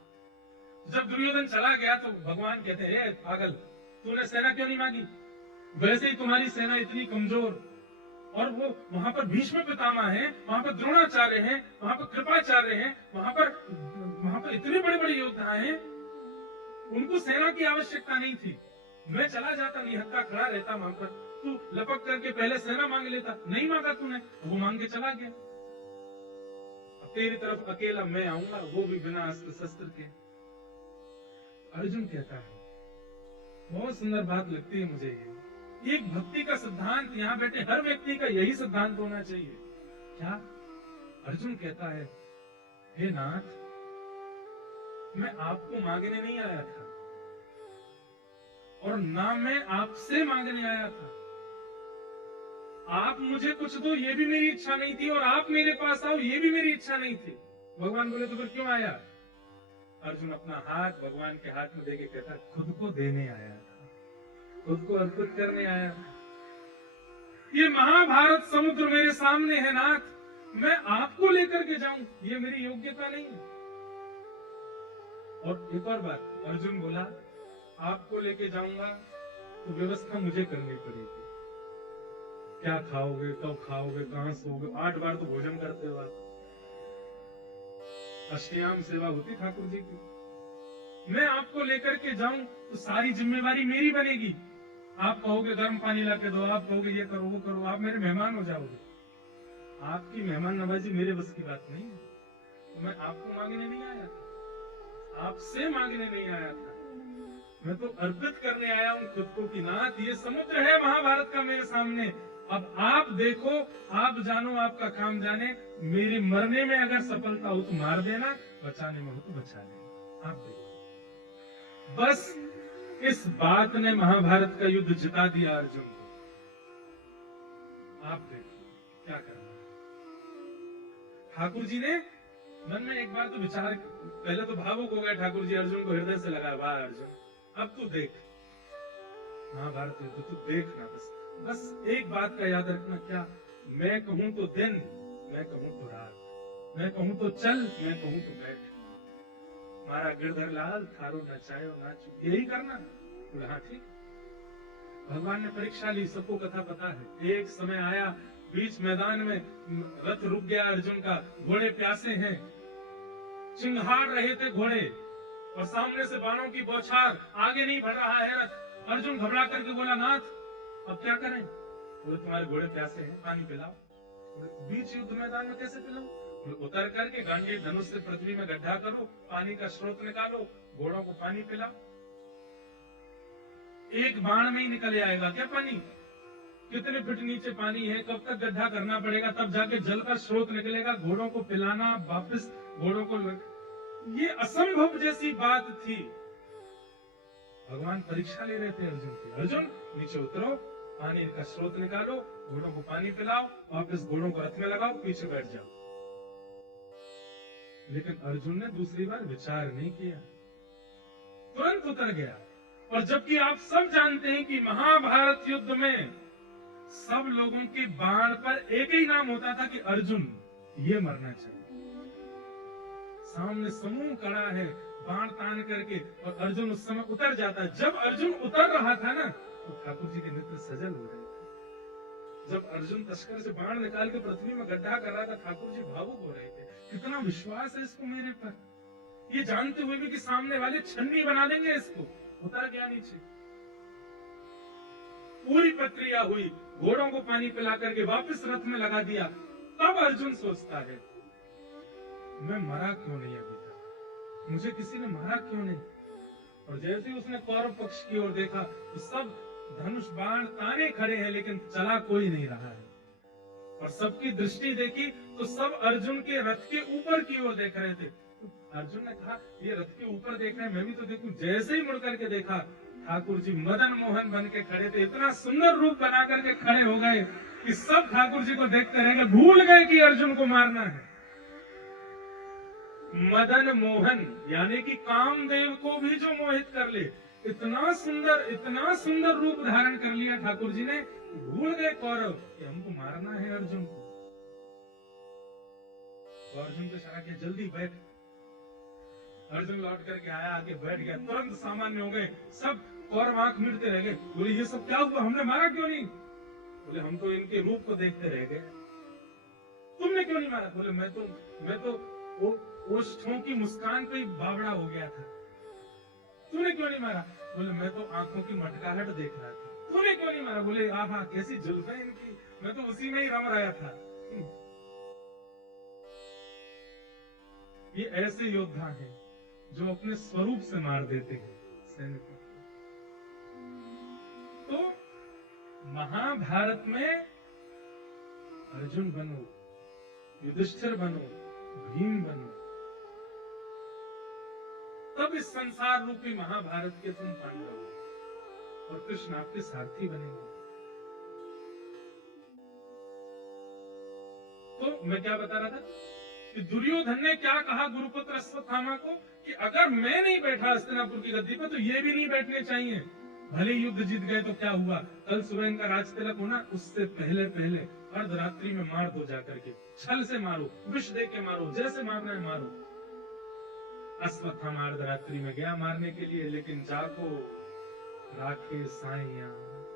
जब दुर्योधन चला गया तो भगवान कहते हैं पागल, तूने सेना क्यों नहीं मांगी? वैसे ही तुम्हारी सेना इतनी कमजोर, और वो वहां पर भीष्म पितामह है, वहां पर द्रोणाचार्य हैं, वहां पर कृपाचार्य हैं, वहां पर इतने बड़े बड़े योद्धा हैं, उनको सेना की आवश्यकता नहीं थी। मैं चला जाता, निहत्था खड़ा रहता वहां पर, तू लपक करके पहले सेना मांग लेता। नहीं मांगा तूने, वो मांग के चला गया। अब तेरी तरफ अकेला मैं आऊंगा, वो भी बिना अस्त्र शस्त्र के। अर्जुन कहता है, बहुत सुंदर बात लगती है मुझे ये, एक भक्ति का सिद्धांत यहाँ बैठे हर व्यक्ति का यही सिद्धांत होना चाहिए। क्या? अर्जुन कहता है, हे नाथ, मैं आपको मांगने नहीं आया था और ना मैं आपसे मांगने आया था। आप मुझे कुछ दो ये भी मेरी इच्छा नहीं थी, और आप मेरे पास आओ ये भी मेरी इच्छा नहीं थी। भगवान बोले तो फिर क्यों आया? अर्जुन अपना हाथ भगवान के हाथ में देके कहता, खुद को देने आया था, खुद को अर्पित करने आया था। ये महाभारत समुद्र मेरे सामने है नाथ, मैं आपको लेकर के जाऊं ये मेरी योग्यता नहीं है। और एक और बात, अर्जुन बोला आपको लेके जाऊंगा तो व्यवस्था मुझे करनी पड़ेगी। क्या खाओगे, कब खाओगे, कहां सोओगे? 8 बार तो भोजन करते हो आप, अष्टयाम सेवा होती ठाकुर जी की। मैं आपको लेकर के जाऊं तो सारी जिम्मेवारी मेरी बनेगी। आप कहोगे गर्म पानी लाके दो, आप कहोगे ये करो वो करो, आप मेरे मेहमान हो जाओगे। आपकी मेहमान नवाजी मेरे बस की बात नहीं है। तो मैं आपको मांगने नहीं आया था, आपसे मांगने नहीं आया था, मैं तो अर्पित करने आया हूं खुद को कि नाथ ये समुद्र है महाभारत का मेरे सामने, अब आप देखो, आप जानो, आपका काम जाने। मेरे मरने में अगर सफलता हो तो मार देना, बचाने में हो तो बचा लेना, आप देखो। बस इस बात ने महाभारत का युद्ध जिता दिया अर्जुन को। आप देखो क्या करना। ठाकुर जी ने मन में एक बार तो विचार, पहले तो भावुक हो गए ठाकुर जी, अर्जुन को हृदय से लगा, वाह अर्जुन अब तू देख महाभारत युद्ध, तू देखना। बस एक बात का याद रखना, क्या मैं कहूं तो दिन, मैं कहूं तो रात, मैं कहूं तो चल, मैं कहूं तो बैठ, मारा गिरधर लाल थारो नचायो नाचो, यही करना। बोला हाँ ठीक। भगवान ने परीक्षा ली, सबको कथा पता है। एक समय आया बीच मैदान में, रथ रुक गया अर्जुन का, घोड़े प्यासे हैं, चिंगाड़ रहे थे घोड़े, और सामने से बाणों की बौछार, आगे नहीं बढ़ रहा है रथ। अर्जुन घबरा करके बोला नाथ अब क्या करें? बोले तुम्हारे घोड़े प्यासे हैं, पानी पिलाओ। बीच युद्ध मैदान में कैसे पिलाओ? उतर करके गांडीव धनुष से पृथ्वी में गड्ढा करो, पानी का स्रोत निकालो, घोड़ों को पानी पिलाओ। एक बाण में ही निकल आएगा क्या पानी? कितने फीट नीचे पानी है, कब तक गड्ढा करना पड़ेगा, तब जाके जल का स्रोत निकलेगा। घोड़ों को पिलाना, वापस घोड़ों को, ये असंभव जैसी बात थी। भगवान परीक्षा ले रहे थे अर्जुन की। अर्जुन नीचे उतरो, पानी का स्रोत निकालो, घोड़ों को पानी पिलाओ, वापस घोड़ों को रथ में लगाओ, पीछे बैठ जाओ। लेकिन अर्जुन ने दूसरी बार विचार नहीं किया, तुरंत उतर गया। और जबकि आप सब जानते हैं कि महाभारत युद्ध में सब लोगों के बाण पर एक ही नाम होता था कि अर्जुन, ये मरना चाहिए। सामने समूह खड़ा है बाण तान करके, और अर्जुन उस समय उतर जाता है। जब अर्जुन उतर रहा था ना, तो ठाकुर जी के नेत्र सजल हो रहे थे। जब अर्जुन तस्कर से बाण निकाल के पृथ्वी में गड्ढा कर रहा था, ठाकुर जी भावुक हो रहे थे। कितना विश्वास है इसको मेरे पर, ये जानते हुए भी कि सामने वाले छन्नी बना देंगे इसको। उतर गया नीचे, पूरी प्रक्रिया हुई, घोड़ों को पानी पिला करके वापस रथ में लगा दिया। तब अर्जुन सोचता है मैं मरा क्यों नहीं अभी तक, मुझे किसी ने मारा क्यों नहीं? और जैसे ही उसने कौरव पक्ष की ओर देखा तो सब धनुष बाण ताने खड़े हैं, लेकिन चला कोई नहीं रहा है। और सबकी दृष्टि देखी तो सब अर्जुन के रथ के ऊपर की ओर देख रहे थे। तो अर्जुन ने कहा ये रथ के ऊपर देख रहे हैं, मैं भी तो देखूं। जैसे ही मुड़ करके देखा, ठाकुर जी मदन मोहन बन के खड़े थे। इतना सुंदर रूप बना करके खड़े हो गए कि सब ठाकुर जी को देखते रहेंगे, भूल गए कि अर्जुन को मारना है। मदन मोहन, यानी कि कामदेव को भी जो मोहित कर ले, इतना सुंदर रूप धारण कर लिया ठाकुर जी ने, भूल गए कौरव कि हमको मारना है अर्जुन को। तो अर्जुन को इशारा किया, जल्दी बैठ। अर्जुन लौट करके आया, आके बैठ गया, तुरंत सामान्य हो गए सब। कौरव आंख मिटते रह गए, बोले ये सब क्या हुआ, हमने मारा क्यों नहीं? बोले हम तो इनके रूप को देखते रह गए। तुमने क्यों नहीं मारा? बोले मैं तो ओष्ठों की मुस्कान पे ही बावड़ा हो गया था। तूने क्यों नहीं मारा? बोले मैं तो आंखों की मटकाहट देख रहा था। तूने क्यों नहीं मारा? बोले आहा कैसी जुल्फें इनकी, मैं तो उसी में ही रम रहा था। ये ऐसे योद्धा हैं जो अपने स्वरूप से मार देते हैं सैनिकों को। तो महाभारत में अर्जुन बनो, युधिष्ठिर बनो, भीम बनो, तब इस संसार रूपी महाभारत के तुम पांडव हो और कृष्ण आपके सारथी बनेंगे। तो मैं क्या बता रहा था कि दुर्योधन ने क्या कहा गुरुपुत्र अश्वत्थामा को कि अगर मैं नहीं बैठा हस्तिनापुर की गद्दी पर तो ये भी नहीं बैठने चाहिए। भले युद्ध जीत गए तो क्या हुआ, कल सुबह इनका राज तिलक होना, उससे पहले अर्धरात्रि में मार दो, जाकर के छल से मारो, विष दे के मारो, जैसे मारना है मारो। अश्वत्थामा अर्धरात्रि में गया मारने के लिए, लेकिन जाको राखे साइया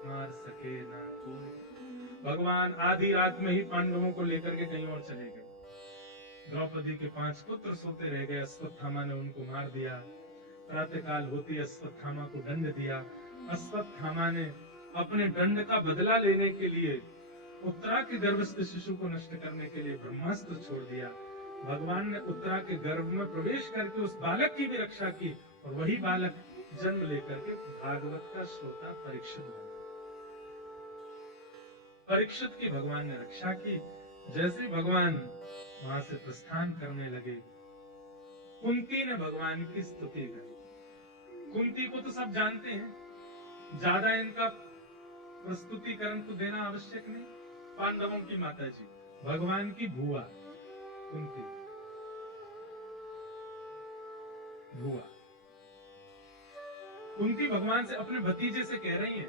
मार सके ना कोई। भगवान आधी रात में ही पांडवों को लेकर के कहीं और चले गए। द्रौपदी के 5 पुत्र सोते रह गए, अश्वत्थामा ने उनको मार दिया। प्रातःकाल होती अश्वत्थामा को दंड दिया। अश्वत्थामा ने अपने दंड का बदला लेने के लिए उत्तरा के गर्भस्थ शिशु को नष्ट करने के लिए ब्रह्मास्त्र छोड़ दिया। भगवान ने उत्तरा के गर्भ में प्रवेश करके उस बालक की भी रक्षा की, और वही बालक जन्म लेकर के भागवत का श्रोता परीक्षित बना। परीक्षित की भगवान ने रक्षा की। जैसे भगवान वहां से प्रस्थान करने लगे, कुंती ने भगवान की स्तुति करी। कुंती को तो सब जानते हैं, ज्यादा इनका प्रस्तुतिकरण तो देना आवश्यक नहीं। पांडवों की माता जी, भगवान की बुआ कुंती, बुआ कुंती भगवान से, अपने भतीजे से कह रही है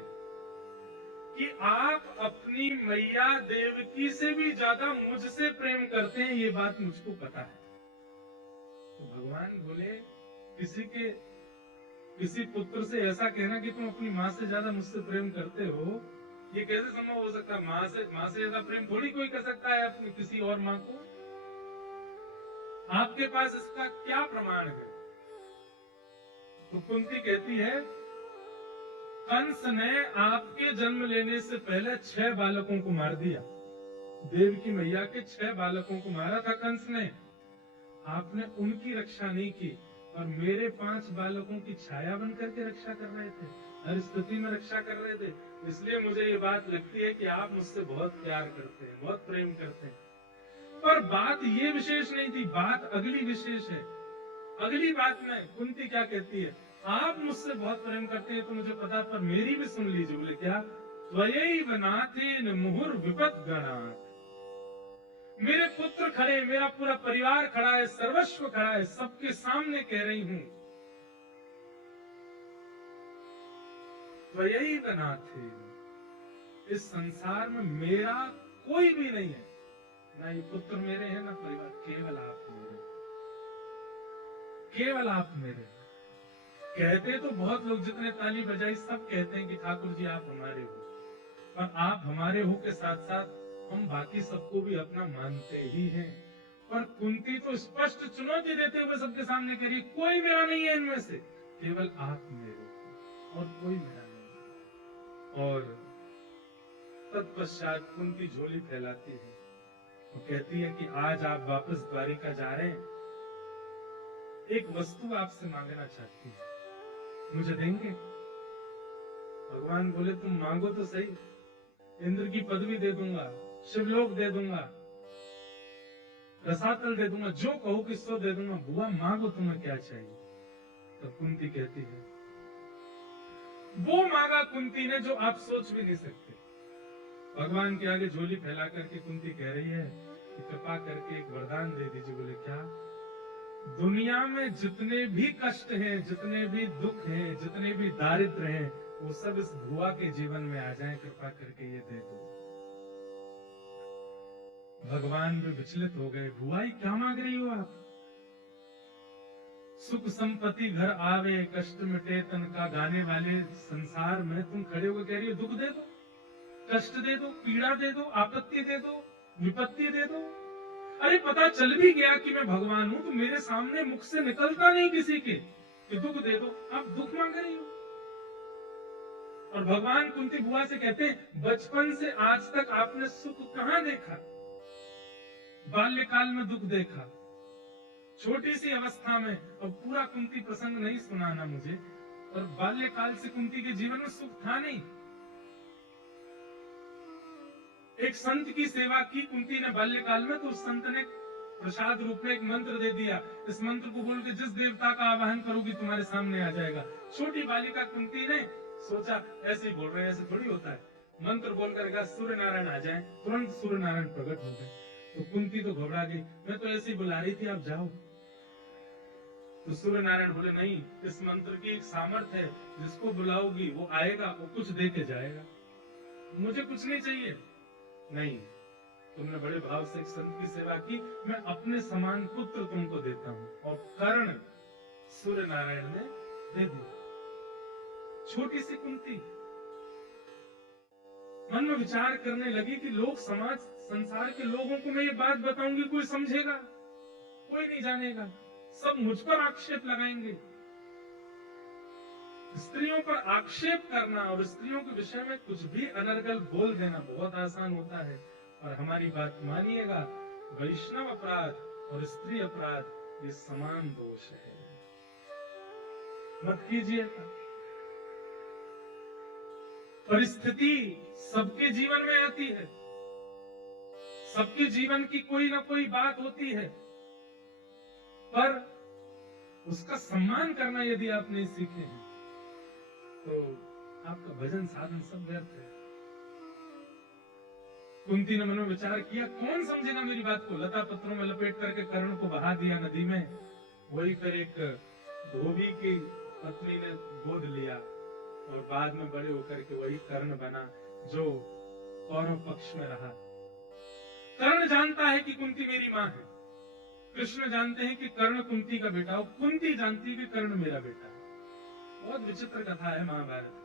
कि आप अपनी मैया देवकी से भी ज्यादा मुझसे प्रेम करते हैं, ये बात मुझको पता है। तो भगवान बोले, किसी पुत्र से ऐसा कहना कि तुम अपनी माँ से ज्यादा मुझसे प्रेम करते हो, ये कैसे संभव हो सकता है? माँ से ज्यादा प्रेम थोड़ी कोई कर सकता है अपनी किसी और माँ को। आपके पास इसका क्या प्रमाण है? तो कुंती कहती है, कंस ने आपके जन्म लेने से पहले 6 बालकों को मार दिया। देवकी मैया के 6 बालकों को मारा था कंस ने। आपने उनकी रक्षा नहीं की और मेरे 5 बालकों की छाया बन करके रक्षा कर रहे थे, हर स्थिति में रक्षा कर रहे थे। इसलिए मुझे ये बात लगती है कि आप मुझसे बहुत प्यार करते हैं, बहुत प्रेम करते हैं। पर बात ये विशेष नहीं थी, बात अगली विशेष है। अगली बात में कुंती क्या कहती है, आप मुझसे बहुत प्रेम करते हैं तो मुझे पता, पर मेरी भी सुन लीजिए। बोले क्या? त्वयैव नाथेन मुहुर विपद गणात्। मेरे पुत्र खड़े, मेरा पूरा परिवार खड़ा है, सर्वस्व खड़ा है, सबके सामने कह रही हूं, त्वयैव नाथेन, इस संसार में मेरा कोई भी नहीं है, ना ये पुत्र मेरे हैं, ना परिवार, केवल आप मेरे, केवल आप मेरे। कहते तो बहुत लोग, जितने ताली बजाई सब कहते हैं कि ठाकुर जी आप हमारे हो, पर आप हमारे हो के साथ साथ हम बाकी सबको भी अपना मानते ही हैं। पर कुंती तो स्पष्ट चुनौती देते हुए सबके सामने कह रही, कोई मेरा नहीं है इनमें से, केवल आप मेरे हो और कोई मेरा नहीं। और तत्पश्चात कुंती झोली फैलाती है और कहती है कि आज आप वापस द्वारिका जा रहे हैं, एक वस्तु आपसे मांगना चाहती है, मुझे देंगे? भगवान बोले, तुम मांगो तो सही, इंद्र की पदवी दे दूंगा, शिवलोक दे दूंगा, रसातल दे दूंगा, जो कहो किसको दे दूंगा, बुआ मांगो तुम्हें क्या चाहिए। तो कुंती कहती है, वो मांगा कुंती ने जो आप सोच भी नहीं सकते। भगवान के आगे झोली फैला करके कुंती कह रही है कि कृपा करके एक वरदान दे दीजिए। बोले क्या? दुनिया में जितने भी कष्ट हैं, जितने भी दुख हैं, जितने भी दारिद्र हैं, वो सब इस भुआ के जीवन में आ जाएं, कृपा करके ये दे दो। भगवान भी विचलित हो गए, भुआ क्या मांग रही हो आप? सुख संपत्ति घर आवे, कष्ट मिटे तन का, गाने वाले संसार में तुम खड़े होकर कह रही हो दुख दे दो, कष्ट दे दो, पीड़ा दे दो, आपत्ति दे दो, विपत्ति दे दो। अरे पता चल भी गया कि मैं भगवान हूं तो मेरे सामने मुख से निकलता नहीं किसी के कि दुख दे दो, आप दुख मांग रही हो। और भगवान कुंती बुआ से कहते हैं, बचपन से आज तक आपने सुख कहां देखा? बाल्यकाल में दुख देखा, छोटी सी अवस्था में। और पूरा कुंती प्रसंग नहीं सुनाना मुझे, और बाल्यकाल से कुंती के जीवन में सुख था नहीं। एक संत की सेवा की कुंती ने बाल्यकाल में, तो उस संत ने प्रसाद रूप में एक मंत्र दे दिया, इस मंत्र को बोल के जिस देवता का आवाहन करोगी तुम्हारे सामने आ जाएगा। छोटी बालिका कुंती ने सोचा ऐसे ही बोल रहे हैं, ऐसे थोड़ी होता है। मंत्र बोलकर कहा सूर्य नारायण आ जाएं, तुरंत सूर्य नारायण प्रकट हो गए। तो कुंती तो घबरा गई, मैं तो ऐसे ही बुला रही थी, आप जाओ। तो सूर्य नारायण बोले नहीं, इस मंत्र की एक सामर्थ्य है, जिसको बुलाओगी वो आएगा, वो कुछ दे के जाएगा, मुझे कुछ नहीं चाहिए। नहीं, तुमने बड़े भाव से एक संत की सेवा की, मैं अपने समान पुत्र तुमको देता हूं। और कर्ण सूर्य नारायण ने दे दिया। छोटी सी कुंती मन में विचार करने लगी कि लोग, समाज, संसार के लोगों को मैं ये बात बताऊंगी, कोई समझेगा? कोई नहीं जानेगा, सब मुझ पर आक्षेप लगाएंगे। स्त्रियों पर आक्षेप करना और स्त्रियों के विषय में कुछ भी अनर्गल बोल देना बहुत आसान होता है। और हमारी बात मानिएगा, वैष्णव अपराध और स्त्री अपराध ये समान दोष है, मत कीजिएगा। परिस्थिति सबके जीवन में आती है, सबके जीवन की कोई ना कोई बात होती है, पर उसका सम्मान करना यदि आप नहीं सीखे हैं तो आपका भजन साधन सब व्यर्थ है। कुंती ने मन में विचार किया, कौन समझेगा मेरी बात को? लता पत्रों में लपेट करके कर्ण को बहा दिया नदी में। वही फिर एक धोबी की पत्नी ने गोद लिया और बाद में बड़े होकर के वही कर्ण बना जो कौरव पक्ष में रहा। कर्ण जानता है कि कुंती मेरी मां है, कृष्ण जानते हैं कि कर्ण कुंती का बेटा, और कुंती जानती है कि कर्ण मेरा बेटा है। बहुत विचित्र कथा है महाभारत की।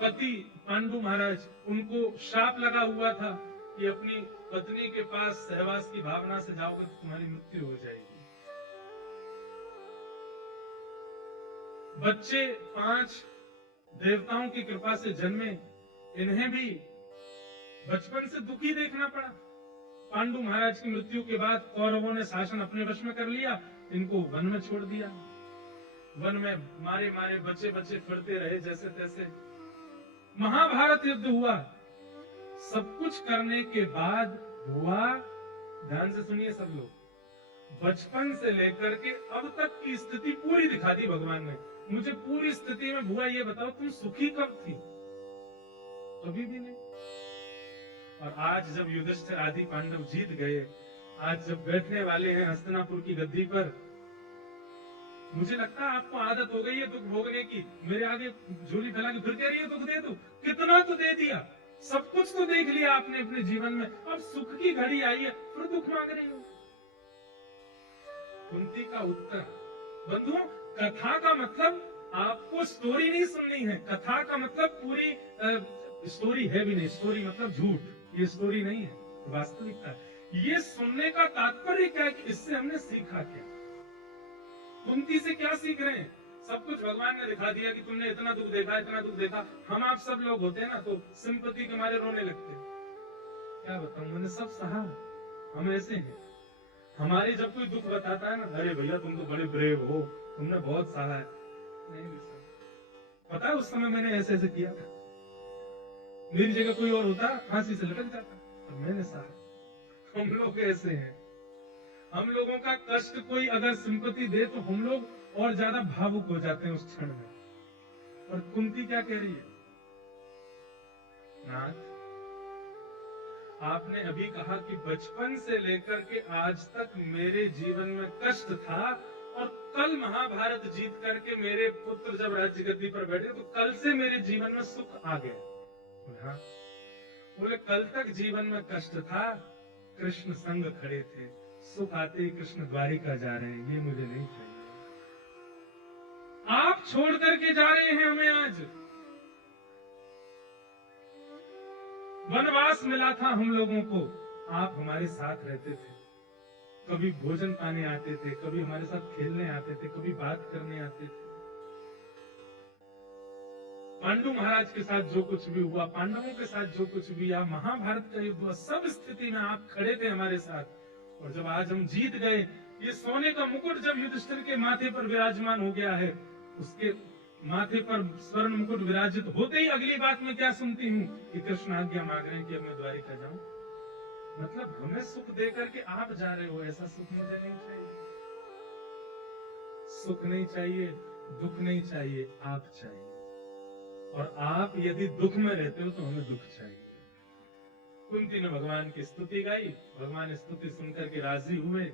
पति पांडु महाराज, उनको श्राप लगा हुआ था कि अपनी पत्नी के पास सहवास की भावना से जाओगे तो तुम्हारी मृत्यु हो जाएगी। बच्चे 5 देवताओं की कृपा से जन्मे, इन्हें भी बचपन से दुखी देखना पड़ा। पांडु महाराज की मृत्यु के बाद कौरवों ने शासन अपने वश में कर लिया, इनको वन में छोड़ दिया। वन में मारे मारे बच्चे बच्चे फिरते रहे जैसे तैसे। महाभारत युद्ध हुआ। सब कुछ करने के बाद हुआ, ध्यान से सुनिए सब लोग, बचपन से लेकर के अब तक की स्थिति पूरी दिखा दी भगवान ने। मुझे पूरी स्थिति में बुआ ये बताओ, तुम सुखी कब थी? कभी भी नहीं। और आज जब युधिष्ठिर आदि पांडव जीत गए, आज जब बैठने वाले हैं हस्तिनापुर की गद्दी पर, मुझे लगता है आपको आदत हो गई है दुख भोगने की। मेरे आगे झोली फैला के फिर कह रही है दुख दे दो। कितना तो दे दिया, सब कुछ तो देख लिया आपने अपने जीवन में, अब सुख की घड़ी आई है फिर दुख मांग रही हो। कुंती का उत्तर, बंधुओं, कथा का मतलब आपको स्टोरी नहीं सुननी है। कथा का मतलब पूरी स्टोरी है भी नहीं। स्टोरी मतलब झूठ, ये स्टोरी नहीं है, वास्तविकता है। ये सुनने का तात्पर्य क्या है कि इससे हमने सीखा क्या? कुंती से क्या सीख रहे हैं? सब कुछ भगवान ने दिखा दिया कि तुमने इतना दुख देखा, इतना दुख देखा। हम आप सब लोग होते ना तो सिंपैथी के मारे रोने लगते। क्या बताऊं, मैंने सब सहा। हम ऐसे हैं, हमारे जब कोई दुख बताता है ना, अरे भैया तुम तो बड़े ब्रेव हो, तुमने बहुत सहा है। नहीं पता है उस समय मैंने ऐसे ऐसे किया था, मेरी जगह कोई और होता फांसी से लटक जाता, तो मैंने सहा। हम लोग ऐसे हैं, हम लोगों का कष्ट कोई अगर सिंपैथी दे तो हम लोग और ज्यादा भावुक हो जाते हैं उस क्षण में। और कुंती क्या कह रही है? नाथ, आपने अभी कहा कि बचपन से लेकर के आज तक मेरे जीवन में कष्ट था, और कल महाभारत जीत करके मेरे पुत्र जब राज्य गद्दी पर बैठे तो कल से मेरे जीवन में सुख आ गया। हाँ, बोले कल तक जीवन में कष्ट था, कृष्ण संग खड़े थे, सुख आते ही कृष्ण द्वारिका जा रहे हैं, ये मुझे नहीं चाहिए। आप छोड़ करके जा रहे हैं हमें आज। वनवास मिला था हम लोगों को, आप हमारे साथ रहते थे, कभी भोजन पाने आते थे, कभी हमारे साथ खेलने आते थे, कभी बात करने आते थे। पांडु महाराज के साथ जो कुछ भी हुआ, पांडवों के साथ जो कुछ भी हुआ, महाभारत का युद्ध हुआ, सब स्थिति में आप खड़े थे हमारे साथ। और जब आज हम जीत गए, ये सोने का मुकुट जब युधिष्ठिर के माथे पर विराजमान हो गया है, उसके माथे पर स्वर्ण मुकुट विराजित होते ही अगली बात में क्या सुनती हूँ कि कृष्ण आज्ञा मांग रहे हैं कि अब मैं द्वारिका जाऊं। मतलब हमें सुख दे करके आप जा रहे हो, ऐसा सुख मुझे नहीं चाहिए। सुख नहीं चाहिए, दुख नहीं चाहिए, आप चाहिए। और आप यदि दुख में रहते हो तो हमें दुख चाहिए। कुंती ने भगवान की स्तुति गाई, भगवान स्तुति सुनकर के राजी हुए।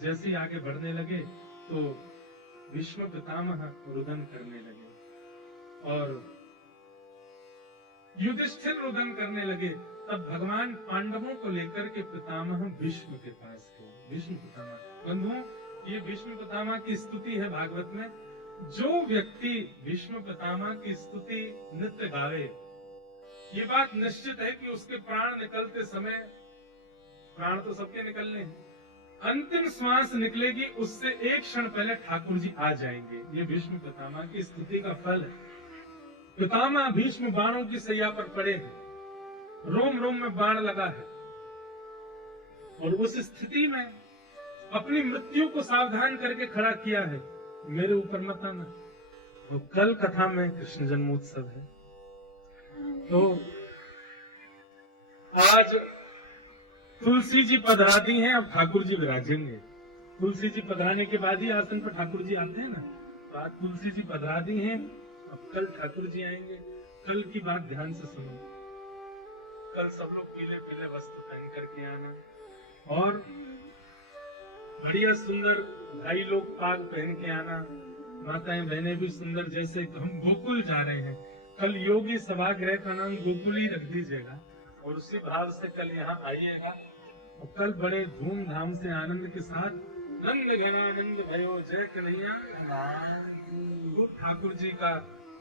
जैसे ही आगे बढ़ने लगे तो भीष्म पितामह रुदन करने लगे और युधिष्ठिर रुदन करने लगे। तब भगवान पांडवों को लेकर के पितामह भीष्म के पास गए। भीष्म पितामह, बंधुओं, ये भीष्म पितामह की स्तुति है भागवत में। जो व्यक्ति भीष्म पितामह की स्तुति नित्य गावे, ये बात निश्चित है कि उसके प्राण निकलते समय, प्राण तो सबके निकलने हैं, अंतिम श्वास निकलेगी उससे एक क्षण पहले ठाकुर जी आ जाएंगे। ये भीष्म पितामह की स्तुति का फल है। पितामह भीष्म बाणों की सैया पर पड़े हैं, रोम रोम में बाण लगा है, और उस स्थिति में अपनी मृत्यु को सावधान करके खड़ा किया है, मेरे ऊपर मत आना। तो कल कथा में कृष्ण जन्मोत्सव है, तो आज तुलसी जी पधराती हैं, अब ठाकुर जी विराजेंगे। तुलसी जी पधराने के बाद ही आसन पर ठाकुर जी आते हैं ना, तो आज तुलसी जी पधरा दी हैं, अब कल ठाकुर जी आएंगे। कल की बात ध्यान से सुनो। कल सब लोग पीले पीले वस्त्र पहन करके आना, और बढ़िया सुंदर भाई लोग पाग पहन के आना, माताएं बहनें भी सुंदर, जैसे हम गोकुल जा रहे हैं। कल योगी सभागृह का नाम गोकुल ही रख दीजिएगा, और उसी भाव से कल यहाँ आइएगा। और कल बड़े धूमधाम से आनंद के साथ नंद घनानंद भयो जय कन्हैया, ठाकुर जी का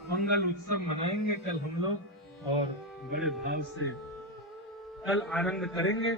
मंगल उत्सव मनाएंगे कल हम लोग, और बड़े भाव से कल आनंद करेंगे।